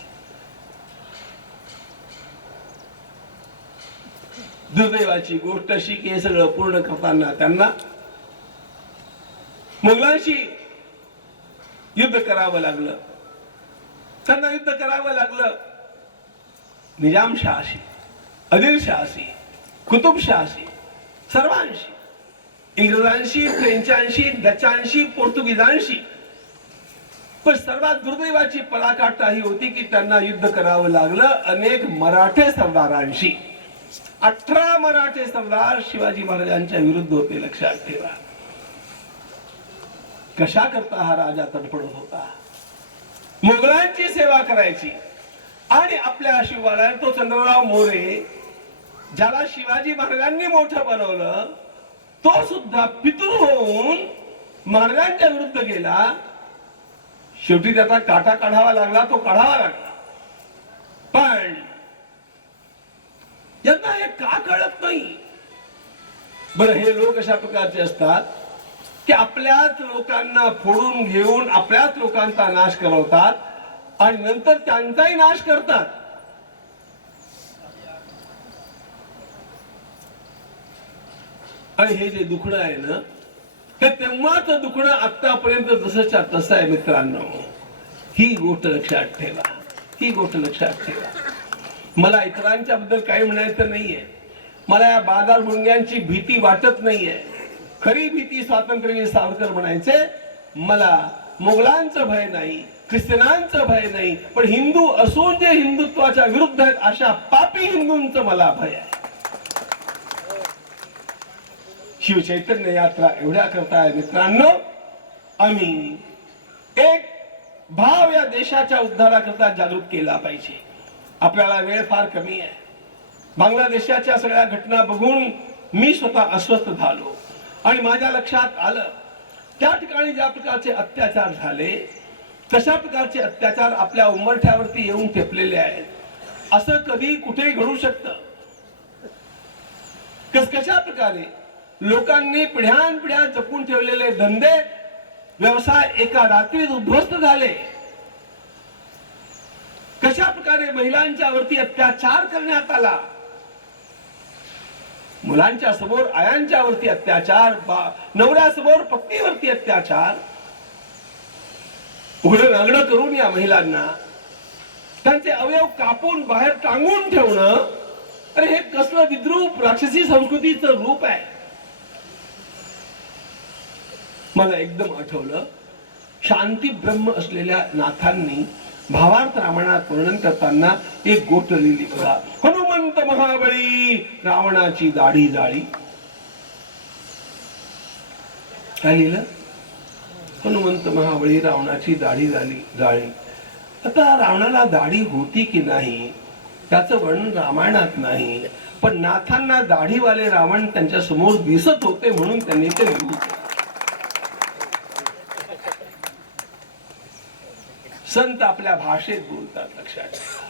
दुर्दैवाची गोष्ट अशी की हे सगळं पूर्ण करताना त्यांना मुघलांशी युद्ध करावं लागलं. त्यांना युद्ध करावं लागलं निजामशाहाशी, आदिलशाहाशी, कुतुबशाहाशी, सर्वांशी, इंग्रजांशी, फ्रेंचांशी, डचांशी, पोर्तुगीजांशी. पण सर्वात दुर्दैवाची पराकाष्ठा ही होती की त्यांना युद्ध करावं लागलं अनेक मराठे सरदारांशी. 18 मराठे सरदार शिवाजी महाराजांच्या विरुद्ध होते, लक्षात ठेवा. कशा करता हा राजा तडफडत होता, मुघलांची सेवा करायची आणि आपल्या शिवबाला तो चंद्रराव मोरे ज्याला शिवाजी महाराजांनी मोठं बनवलं, तो सुद्धा पितृ होऊन महाराजांच्या विरुद्ध गेला. शेवटी त्याचा काटा काढावा लागला, तो काढावा लागला. पण यांना हे का कळत नाही? बरं, हे लोक अशा प्रकारचे असतात की आपल्याच लोकांना फोडून घेऊन आपल्याच लोकांचा नाश करवतात आणि नंतर त्यांचाही नाश करतात. आणि हे जे दुखणं आहे ना, हे तेव्हाच दुखणं आतापर्यंत जसंच्या तसं आहे. मित्रांनो, ही गोष्ट लक्षात ठेवा, ही गोष्ट लक्षात ठेवा. मला इतरांच्या बद्दल काही म्हणायचं नाहीये, मला या बाजार गुंग्यांची भीती वाटत नाहीये. खरी भीती स्वातंत्र्यवीर सावरकर म्हणायचे, मला मुघलांचं भय नाही, ख्रिश्चनांचं भय नाही, पण हिंदू असून जे हिंदुत्वाच्या विरुद्ध आहेत अशा पापी हिंदूंचं मला भय आहे. शिवचैतन्य यात्रा एवढ्या करताय मित्रांनो, आम्ही एक भाव या देशाच्या उद्धाराकरता जागृत केला पाहिजे. आपल्याला वेळ फार कमी आहे. बांगलादेशाच्या सगळ्या घटना बघून मी स्वतः अस्वस्थ झालो आणि माझ्या लक्षात आलं त्या ठिकाणी ज्या प्रकारचे अत्याचार झाले, कशा प्रकारचे अत्याचार आपल्या उंबरठ्यावरती येऊन ठेपलेले आहेत. असं कधी कुठेही घडू शकतं. कशा प्रकारे लोकांनी पिढ्यानपिढ्या जपून ठेवलेले धंदे, व्यवसाय एका रात्रीत उद्ध्वस्त झाले. कशा प्रकारे महिलांच्या वरती अत्याचार करण्यात आला, मुलांच्या समोर आयांच्या वरती अत्याचार, नवऱ्यासमोर पत्नीवरती अत्याचार, उघडं नागडं करून या महिलांना त्यांचे अवयव कापून बाहेर टांगून ठेवणं. अरे हे कसलं विद्रूप राक्षसी संस्कृतीचं रूप आहे. मला एकदम आठवलं, शांती ब्रह्म असलेल्या नाथांनी भावार्थ रामायणात वर्णन करताना एक गोष्ट लिहिली बघा. हनुमंत महाबळी रावणाची दाढी जाळी. काय लिहिलं? हनुमंत महाबळी रावणाची दाढी जाळी. आता रावणाला दाढी होती की नाही त्याचं वर्णन रामायणात नाही, पण नाथांना दाढीवाले रावण त्यांच्या समोर दिसत होते म्हणून त्यांनी ते लिहिलं. संत आपल्या भाषेत बोलतात, लक्षात ठेवा.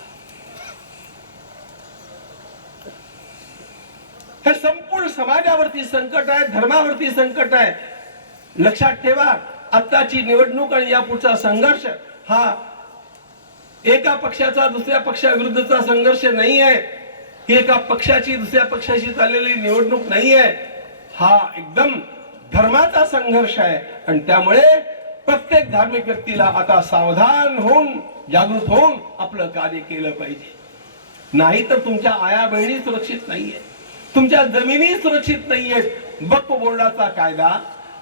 हे संपूर्ण समाजावरती संकट आहे, धर्मावरती संकट आहे. लक्षात ठेवा, आत्ताची निवडणूक आणि या पुढचा संघर्ष हा एका पक्षाचा दुसऱ्या पक्षाविरुद्धचा संघर्ष नाही आहे. एका पक्षाची दुसऱ्या पक्षाशी चाललेली निवडणूक नाही आहे. हा एकदम धर्माचा संघर्ष आहे. आणि त्यामुळे प्रत्येक धार्मिक व्यक्तीला आता सावधान होऊन, जागृत होऊन आपलं कार्य केलं पाहिजे. नाही तर तुमच्या आया बहिणी सुरक्षित नाहीये, तुमच्या जमिनी सुरक्षित नाहीयेत. वक्फ बोर्डाचा कायदा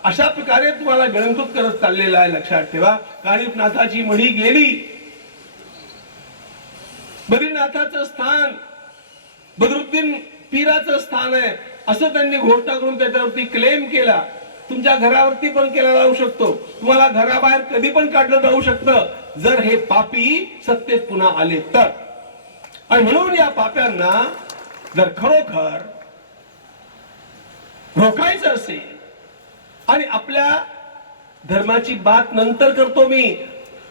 अशा प्रकारे तुम्हाला गळंकृत करत चाललेला आहे. लक्षात ठेवा, कानिफनाथाची मढी गेली, बद्रीनाथाचं स्थान बदरुद्दीन पीराचं स्थान आहे असं त्यांनी घोषणा करून त्याच्यावरती क्लेम केला. तुमच्या घरावरती पण केला जाऊ शकतो, तुम्हाला घराबाहेर कधी पण काढलं जाऊ शकतं जर हे पापी सत्तेत पुन्हा आले तर. आणि म्हणून या पाप्यांना जर खरोखर रोखायचं असेल आणि आपल्या धर्माची बात नंतर करतो मी,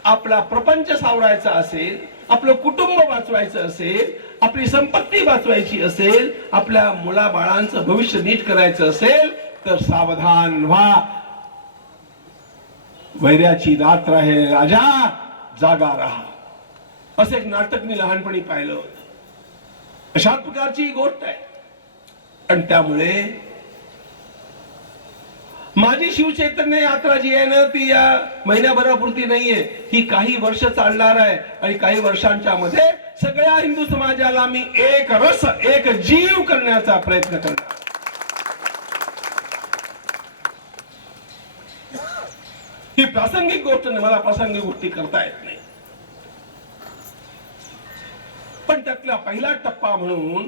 आपला प्रपंच सावरायचा असेल आपलं कुटुंब वाचवायचं असेल, आपली संपत्ती वाचवायची असेल, आपल्या मुलाबाळांचं भविष्य नीट करायचं असेल तर सावधान व्हा. वैऱ्याची रात्र आहे राजा, जागा राहा. असं एक नाटक मी लहानपणी पाहिलं होतं. अशा प्रकारची ही गोष्ट आहे. आणि त्यामुळे माझी शिवचैतन्य यात्रा जी आहे ना, ती या महिन्याभरापुरती नाहीये, ही काही वर्ष चालणार आहे. आणि काही वर्षांच्या मध्ये सगळ्या हिंदू समाजाला मी एक रस, एक जीव करण्याचा प्रयत्न करणार. ही प्रासंगिक गोष्ट नाही, मला प्रासंगिक गोष्टी करता येत नाही. पण त्यातला पहिला टप्पा म्हणून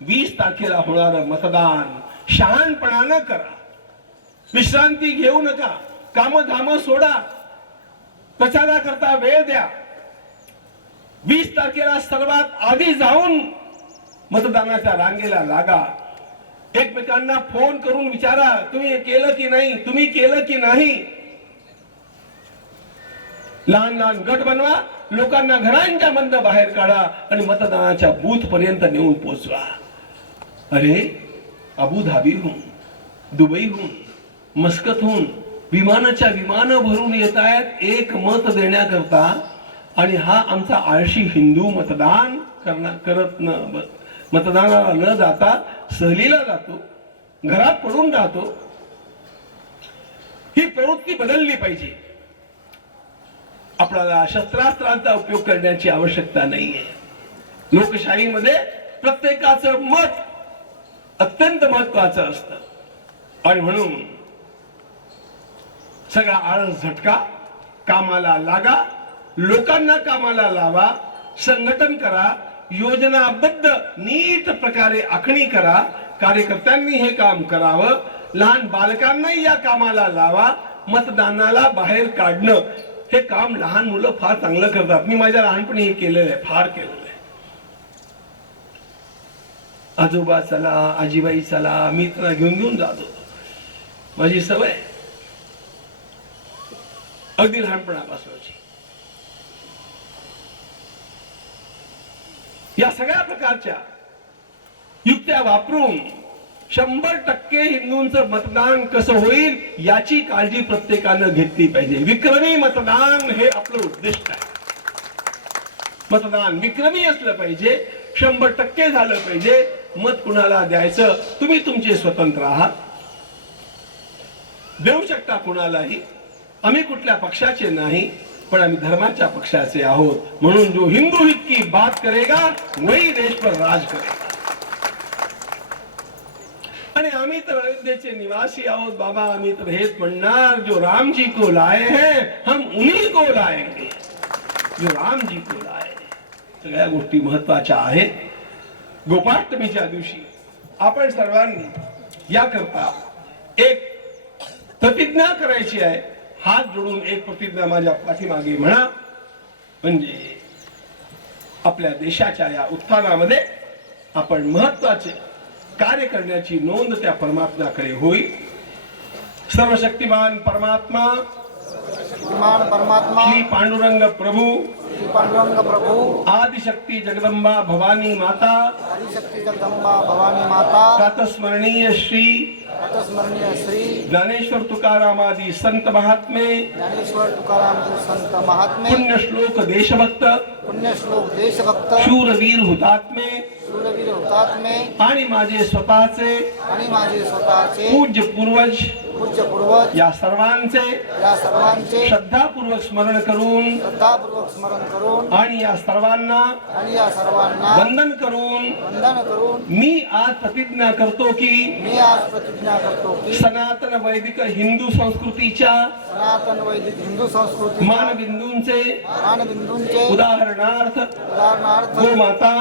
20 तारखेला होणारं मतदान शहाणपणानं करा. विश्रांती घेऊ नका, कामधाम सोडा, प्रचाराकरता वेळ द्या. 20 तारखेला सर्वात आधी जाऊन मतदानाच्या रांगेला लागा. एकमेकांना फोन करून विचारा, तुम्ही केलं की नाही, तुम्ही केलं की नाही. लहान लहान गट बनवा, लोकांना घरांच्या मधनं बाहेर काढा आणि मतदानाच्या बूथ पर्यंत नेऊन पोहोचवा. अरे अबुधाबीहून, दुबईहून, मस्कतहून विमानाच्या विमान भरून येत आहेत एक मत देण्याकरता. आणि हा आमचा आळशी हिंदू मतदान मतदानाला न जाता सहलीला जातो, घरात पडून राहतो. ही प्रवृत्ती बदलली पाहिजे. आपल्याला शस्त्रास्त्रांचा उपयोग करण्याची आवश्यकता नाहीये. लोकशाहीमध्ये प्रत्येकाचं मत अत्यंत महत्वाचं असतं. आणि म्हणून सगळा आळस झटका, कामाला लागा, लोकांना कामाला लावा, संघटन करा, योजनाबद्ध नीट प्रकारे आखणी करा. कार्यकर्त्यांनी हे काम करावं, लहान बालकांनाही या कामाला लावा. मतदानाला बाहेर काढणं हे काम लहान मुलं फार चांगलं करतात. मी माझ्या लहानपणी हे केलेलं आहे, फार केलेलं आहे. आजोबा चला, आजीबाई चला, मी त्यांना घेऊन जात होतो. माझी सवय अगदी लहानपणापासूनची. या सगळ्या प्रकारच्या युक्त्या वापरून 100% हिंदूंचं मतदान कसं होईल याची काळजी प्रत्येकानं घेतली पाहिजे. विक्रमी मतदान हे आपलं उद्दिष्ट आहे. मतदान विक्रमी असलं पाहिजे, 100% झालं पाहिजे. मत कुणाला द्यायचं तुम्ही तुमचे स्वतंत्र आहात, देऊ शकता कुणालाही. आम्ही कुठल्या पक्षाचे नाही, पण आम्ही धर्माच्या पक्षाचे आहोत. म्हणून जो हिंदू हित की बात करेगा वही देश पर राज करेगा. आणि आम्ही तर अयोध्येचे निवासी आहोत बाबा. आम्ही तर हेच म्हणणार, जो रामजी को लाए हैं हम उन्हीं को लाएंगे, जो रामजी को लाए. सगळ्या गोष्टी महत्वाच्या आहेत. गोपाष्टमीच्या दिवशी आपण सर्वांनी याकरता एक प्रतिज्ञा करायची आहे. हात जोडून एक प्रतिज्ञा माझ्या पाठीमागे म्हणा. म्हणजे आपल्या देशाच्या या उत्थानामध्ये आपण महत्वाचे कार्य करण्याची नोंद त्या परमात्म्याकडे होईल. सर्वशक्तिमान परमात्मा श्री पांडुरंग प्रभू, पांडुरंग प्रभू, आदिशक्ती जगदंबा भवानी माता, आदिशक्ती जगदंबा भवानी माता, प्रातस्मरणीय श्री स्मरणीय श्री ज्ञानेश्वर तुकारामादी संत महात्मे, ज्ञानेश्वर तुकाराम संत महात्मे, पुण्यश्लोक देशभक्त, पुण्यश्लोक देशभक्त, शूरवीर हुतात्मे शूरवीर हुतात्मे आणि माझे स्वतःचे पूज्य पूर्वज या सर्वांचे श्रद्धापूर्वक स्मरण करून आणि या सर्वांना वंदन करून मी आज प्रतिज्ञा करतो की सनातन वैदिक हिंदू संस्कृतीच्या मानबिंदूंचे उदाहरणार्थ गोमाता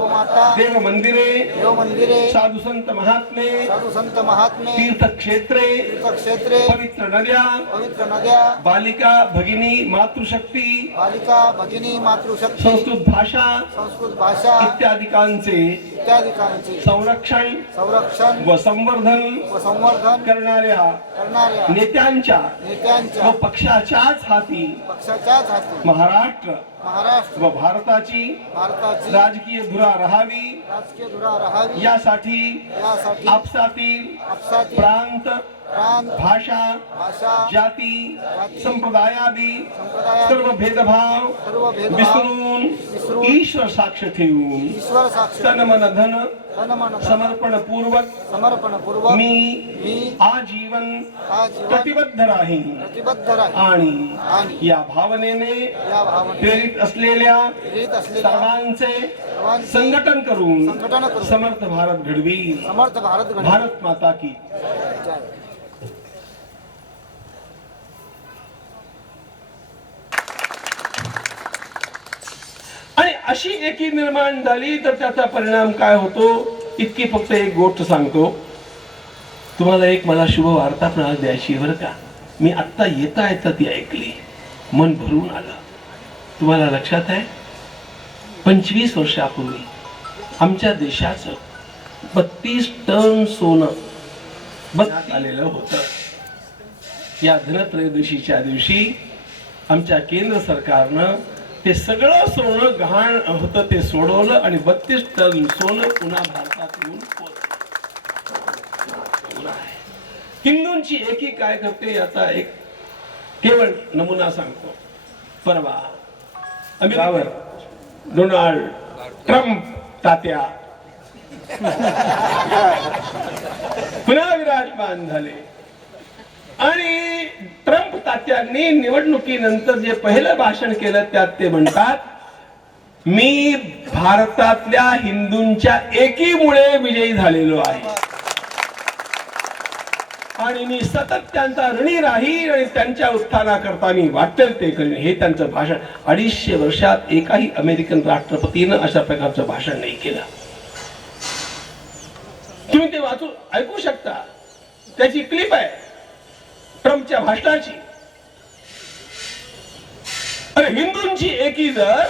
गोमाता देव मंदिरे देव मंदिरे साधु संत महात्मे साधु संत महात्मे तीर्थक्षेत्रे तीर्थक्षेत्रे पवित्र नद्या पवित्र नद्या बालिका भगिनी मातृशक्ती बालिका भगिनी मातृशक्ती संस्कृत भाषा संस्कृत भाषा इत्यादिकांचे इत्यादिकांचे संरक्षण संरक्षण व संवर्धन व संवर्धन करणाऱ्या करणाऱ्या नेत्यांच्या नेत्यांच्या व पक्षाच्याच हाती पक्षाच्याच हाती महाराष्ट्र महाराष्ट्र व भारताची भारताची राजकीय धुरा राहावी राजकीय धुरा राहावी यासाठी यासाठी आपसातील आपसातील प्रांत प्रांत भाषा भाषा जाती जाती, संप्रदायादी संप्रदायादी, सर्व भेदभाव सर्व भेदभाव विसरून ईश्वर साक्ष ठेवून ईश्वर साक्ष तन मन धन तनमन समर्पण पूर्वक समर्पण पूर्वक मी आजीवन आजीवन प्रतिबद्ध राहीन प्रतिबद्ध राहील आणि आणि या भावनेने या भावने प्रेरित असलेल्या प्रेरित असलेल्या सर्वांचे सर्वांचे संघटन करून संघटन करून समर्थ भारत घडवी समर्थ भारत घडवू. भारत माता की जय. आणि अशी एकी निर्माण झाली तर त्याचा परिणाम काय होतो इतकी फक्त एक गोष्ट सांगतो तुम्हाला. एक मला शुभ वार्ता पण आज द्यायची बरं का. मी आत्ता येता ती ऐकली, मन भरून आलं. तुम्हाला लक्षात आहे 25 वर्षापूर्वी आमच्या देशाचं 32 टन सोनं आलेलं होतं. या धनत्रयोदशीच्या दिवशी आमच्या केंद्र सरकारनं ते सगळं सोनं गहाण होतं ते सोडवलं आणि 32 टन सोनं पुन्हा भारतात येऊन पोहोचलं. हिंदूंची एकी काय करते याचा एक केवळ नमुना सांगतो. परवा अमेरिकेवर डोनाल्ड ट्रम्प तात्या पुन्हा विराजमान झाले आणि ट्रम्प तात्यांनी निवडणुकीनंतर जे पहिलं भाषण केलं त्यात ते म्हणतात मी भारतातल्या हिंदूंच्या एकीमुळे विजयी झालेलो आहे आणि मी सतत त्यांचा ऋणी राहील आणि त्यांच्या उत्थानाकरता मी वाटेल ते करेन. हे त्यांचं भाषण 250 वर्षात एकाही अमेरिकन राष्ट्रपतीनं अशा प्रकारचं भाषण नाही केलं. तुम्ही ते वाचू ऐकू शकता, त्याची क्लिप आहे ट्रम्पच्या भाषणाची. अरे हिंदूंची एकी जर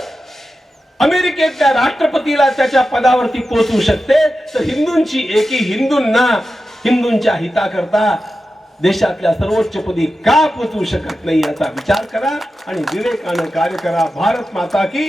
अमेरिकेतल्या राष्ट्रपतीला त्याच्या पदावरती पोहोचवू शकते तर हिंदूंची एकी हिंदूंना हिंदूंच्या हिताकरता देशातल्या सर्वोच्चपदी का पोहोचवू शकत नाही याचा विचार करा आणि विवेकानं कार्य करा. भारत माता की